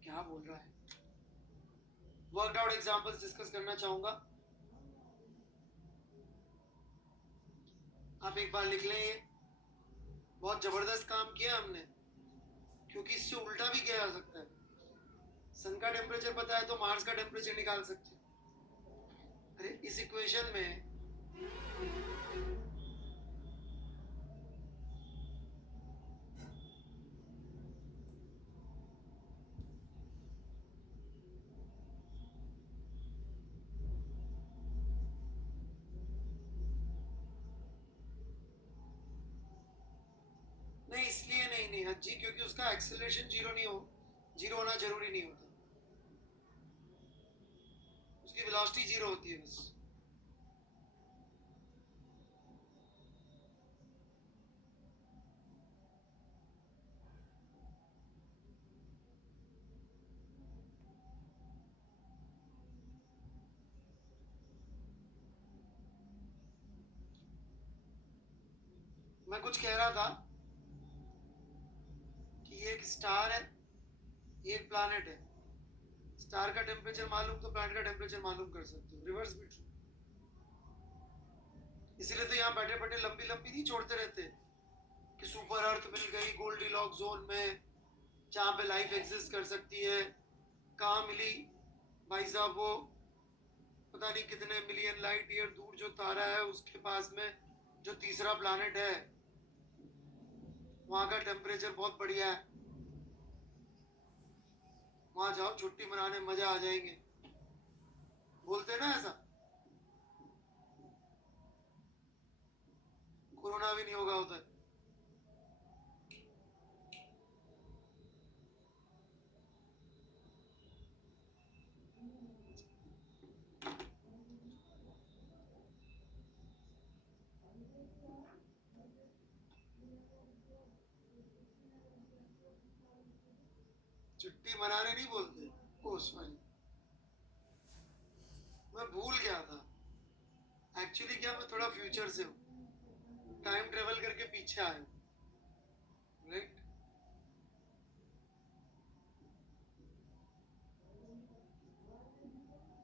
क्या बोल रहा है? वर्कड आउट एग्जांपल्स डिस्कस करना चाहूंगा। आप एक बार लिख लें, ये बहुत जबरदस्त काम किया हमने, क्योंकि इससे उल्टा भी किया जा सकता है। सन का टेम्परेचर पता है तो मार्स का टेम्परेचर निकाल सकते हैं। अरे इस इक्वेशन में नहीं, इसलिए नहीं नहीं जी, क्योंकि उसका एक्सेलरेशन जीरो होना जरूरी नहीं होता। उसकी वेलोसिटी जीरो होती है बस। मैं कुछ कह रहा था कि ये एक स्टार है, ये एक प्लैनेट है। स्टार का टेम्परेचर मालूम तो प्लैनेट का टेम्परेचर मालूम कर सकते हो, रिवर्स भी ट्रू। इसीलिए तो यहाँ बैठे बैठे लंबी लंबी नहीं छोड़ते रहते कि सुपर अर्थ मिल गई गोल्डी लॉक जोन में, जहाँ पे लाइफ एग्जिस्ट कर सकती है। कहाँ मिली भाई साहब? वो पता नहीं कितने मिलियन लाइट ईयर दूर जो तारा है उसके पास में जो तीसरा प्लैनेट है, वहाँ का टेम्परेचर बहुत बढ़िया है। वहाँ जाओ, छुट्टी मनाने मजा आ जाएंगे। बोलते ना ऐसा, कोरोना भी नहीं होगा उधर। छुट्टी मनाने नहीं बोलते। ओ सॉरी, मैं भूल गया था। एक्चुअली क्या, मैं थोड़ा फ्यूचर से हूँ, टाइम ट्रेवल करके पीछे आया हूँ, राइट।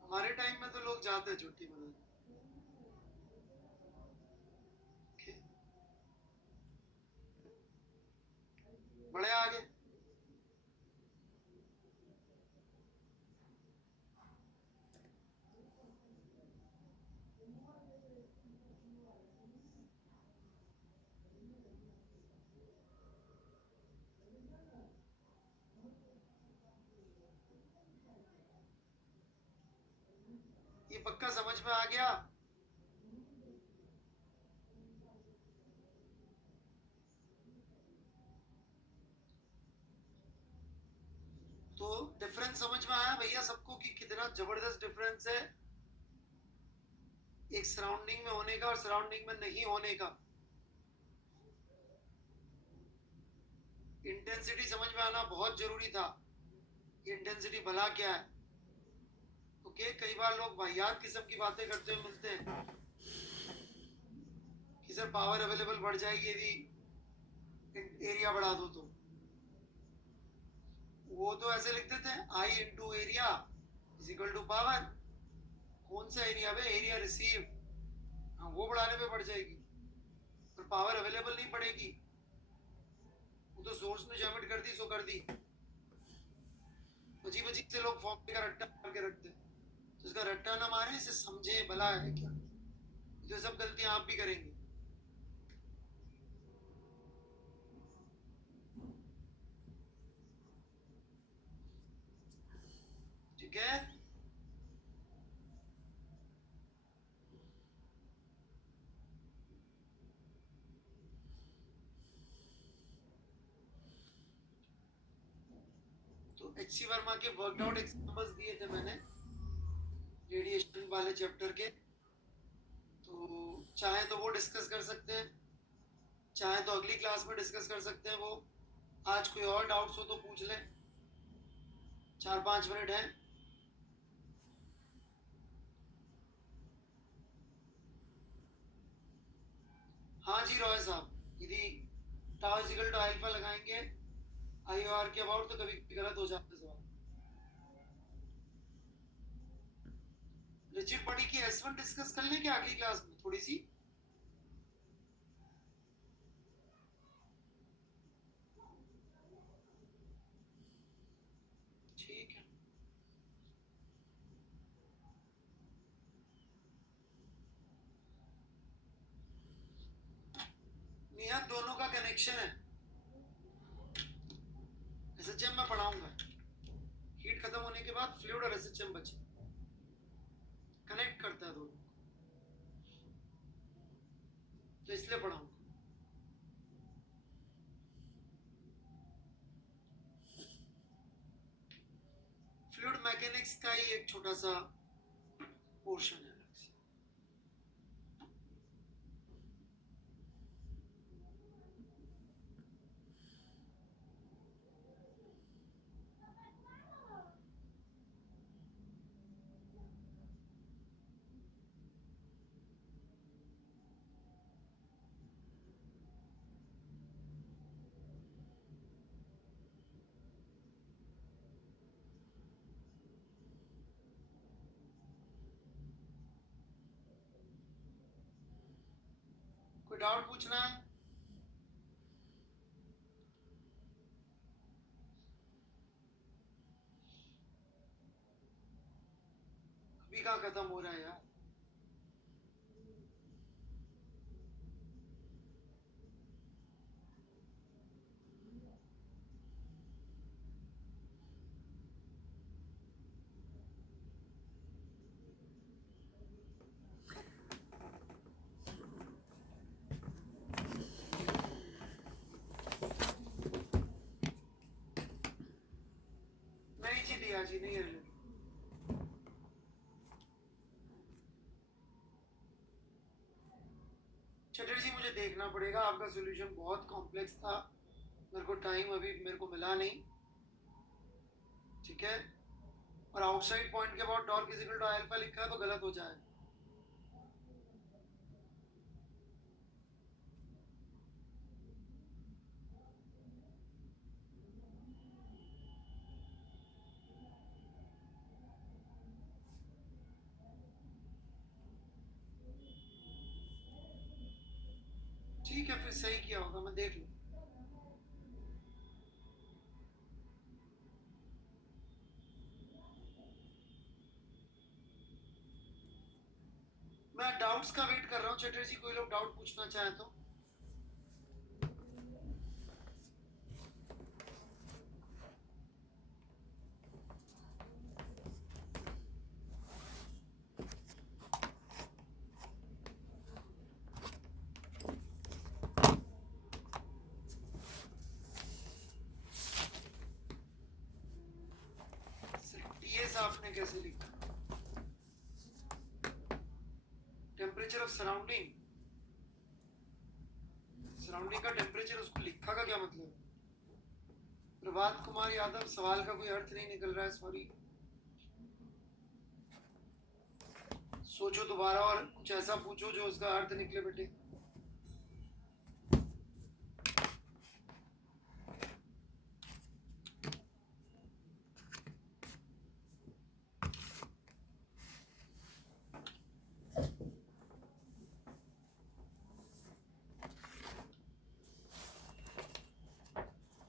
हमारे टाइम में तो लोग जाते हैं छुट्टी मनाने। Okay? बड़े आगे। ये पक्का समझ में आ गया। तो डिफरेंस समझ में आया भैया सबको कि कितना जबरदस्त डिफरेंस है एक सराउंडिंग में होने का और सराउंडिंग में नहीं होने का। इंटेंसिटी समझ में आना बहुत जरूरी था। इंटेंसिटी भला क्या है। ओके, कई बार लोग वाहियात किस्म की बातें करते हुए मिलते हैं कि सर पावर अवेलेबल बढ़ जाएगी यदि एरिया बढ़ा दो तो। वो तो ऐसे लिख देते हैं I into area is equal to power. कौन सा एरिया है? Area receive. हाँ, वो बढ़ाने पे बढ़ जाएगी पर पावर अवेलेबल नहीं पड़ेगी। वो तो सोर्स ने जॉइंट कर दी सो कर दी। अजीब अजीब से लोग फॉर्म का रट्टा मार के रखते हैं। तो इसका रट्टा ना मारे, इसे समझे भला है क्या। तो सब गलतियां आप भी करेंगे। ठीक है। तो एच सी वर्मा के वर्कड आउट एग्जांपल्स दिए थे मैंने रेडिएशन वाले चैप्टर के। तो चाहे तो वो डिस्कस कर सकते हैं, चाहे तो अगली क्लास में डिस्कस कर सकते हैं वो। आज कोई और डाउट्स हो तो पूछ लें, 4-5 मिनट है। हाँ जी रॉय साहब, यदि tau is equal to alpha लगाएंगे आई आर के अबाउट तो कभी गलत हो जाता है सवाल। रिजिड बॉडी की S1 डिस्कस कर लें क्या अगली क्लास में थोड़ी सी। ठीक है। नियत दोनों का कनेक्शन है। एसएचएम में पढ़ाऊंगा। हीट खत्म होने के बाद फ्लूइड और एसएचएम बचे, कनेक्ट करता है दोनों, तो इसलिए पढ़ाऊंगा। फ्लूइड मैकेनिक्स का ही एक छोटा सा पोर्शन है। कोई डाउट पूछना है? अभी कहाँ खत्म हो रहा है यार। नहीं जी दिया जी, नहीं है। चटर्जी मुझे देखना पड़ेगा, आपका सॉल्यूशन बहुत कॉम्प्लेक्स था, मेरे को टाइम अभी मेरे को मिला नहीं। ठीक है, और आउटसाइड पॉइंट के about torque is equal to I alpha लिखा है तो गलत हो जाए। ठीक है, फिर सही किया होगा, मैं देख लूँ। मैं डाउट्स का वेट कर रहा हूँ चटर्जी, कोई लोग डाउट पूछना चाहे तो। टीएस आपने कैसे लिखा? टेम्परेचर ऑफ सराउंडिंग, सराउंडिंग का टेम्परेचर, उसको लिखा का क्या मतलब? प्रभात कुमार यादव, सवाल का कोई अर्थ नहीं निकल रहा है, सॉरी। सोचो दोबारा और कुछ ऐसा पूछो जो उसका अर्थ निकले बेटे।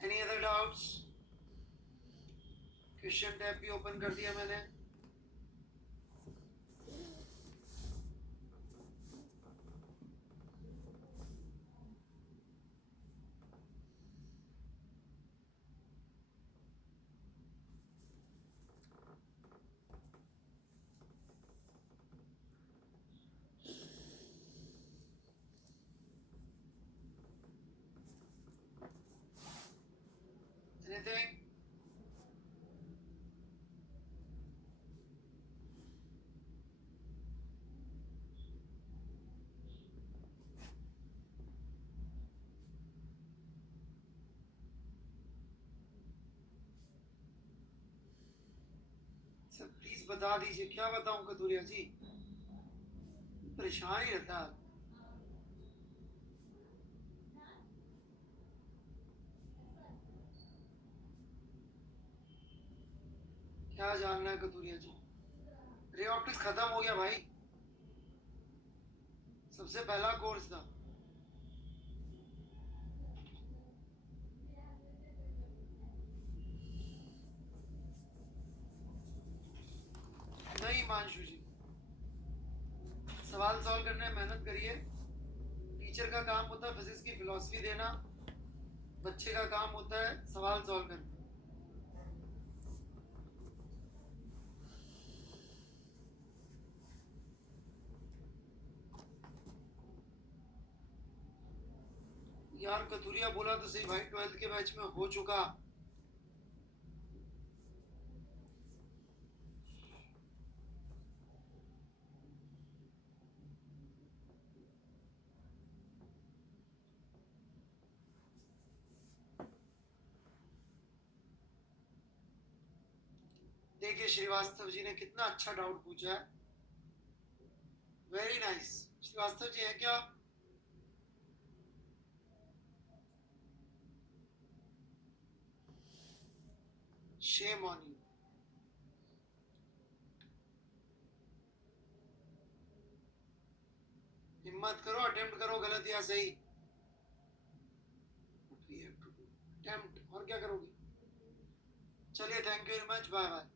Any other doubts? Question tab भी ओपन कर दिया मैंने। Anything? सर प्लीज बता दीजिए, क्या बताऊं कतूरिया जी, परेशान ही रहता है। क्या जानना है कतूरिया जी? रे ऑप्टिक्स खत्म हो गया भाई, सबसे पहला कोर्स था। नहीं मानशु जी, सवाल सॉल्व करने में मेहनत करिए। टीचर का काम होता है फिजिक्स की फिलॉसफी देना, बच्चे का काम होता है सवाल सॉल्व करना। यार कतूरिया बोला तो सही भाई, 12th के बैच में हो चुका। देखिए श्रीवास्तव जी ने कितना अच्छा डाउट पूछा है, वेरी नाइस। श्रीवास्तव जी है क्या? Shame on you. हिम्मत करो, अटेम्प्ट करो, गलत या सही, अटेम्प्ट, और क्या करोगे? चलिए, thank you very much, bye bye.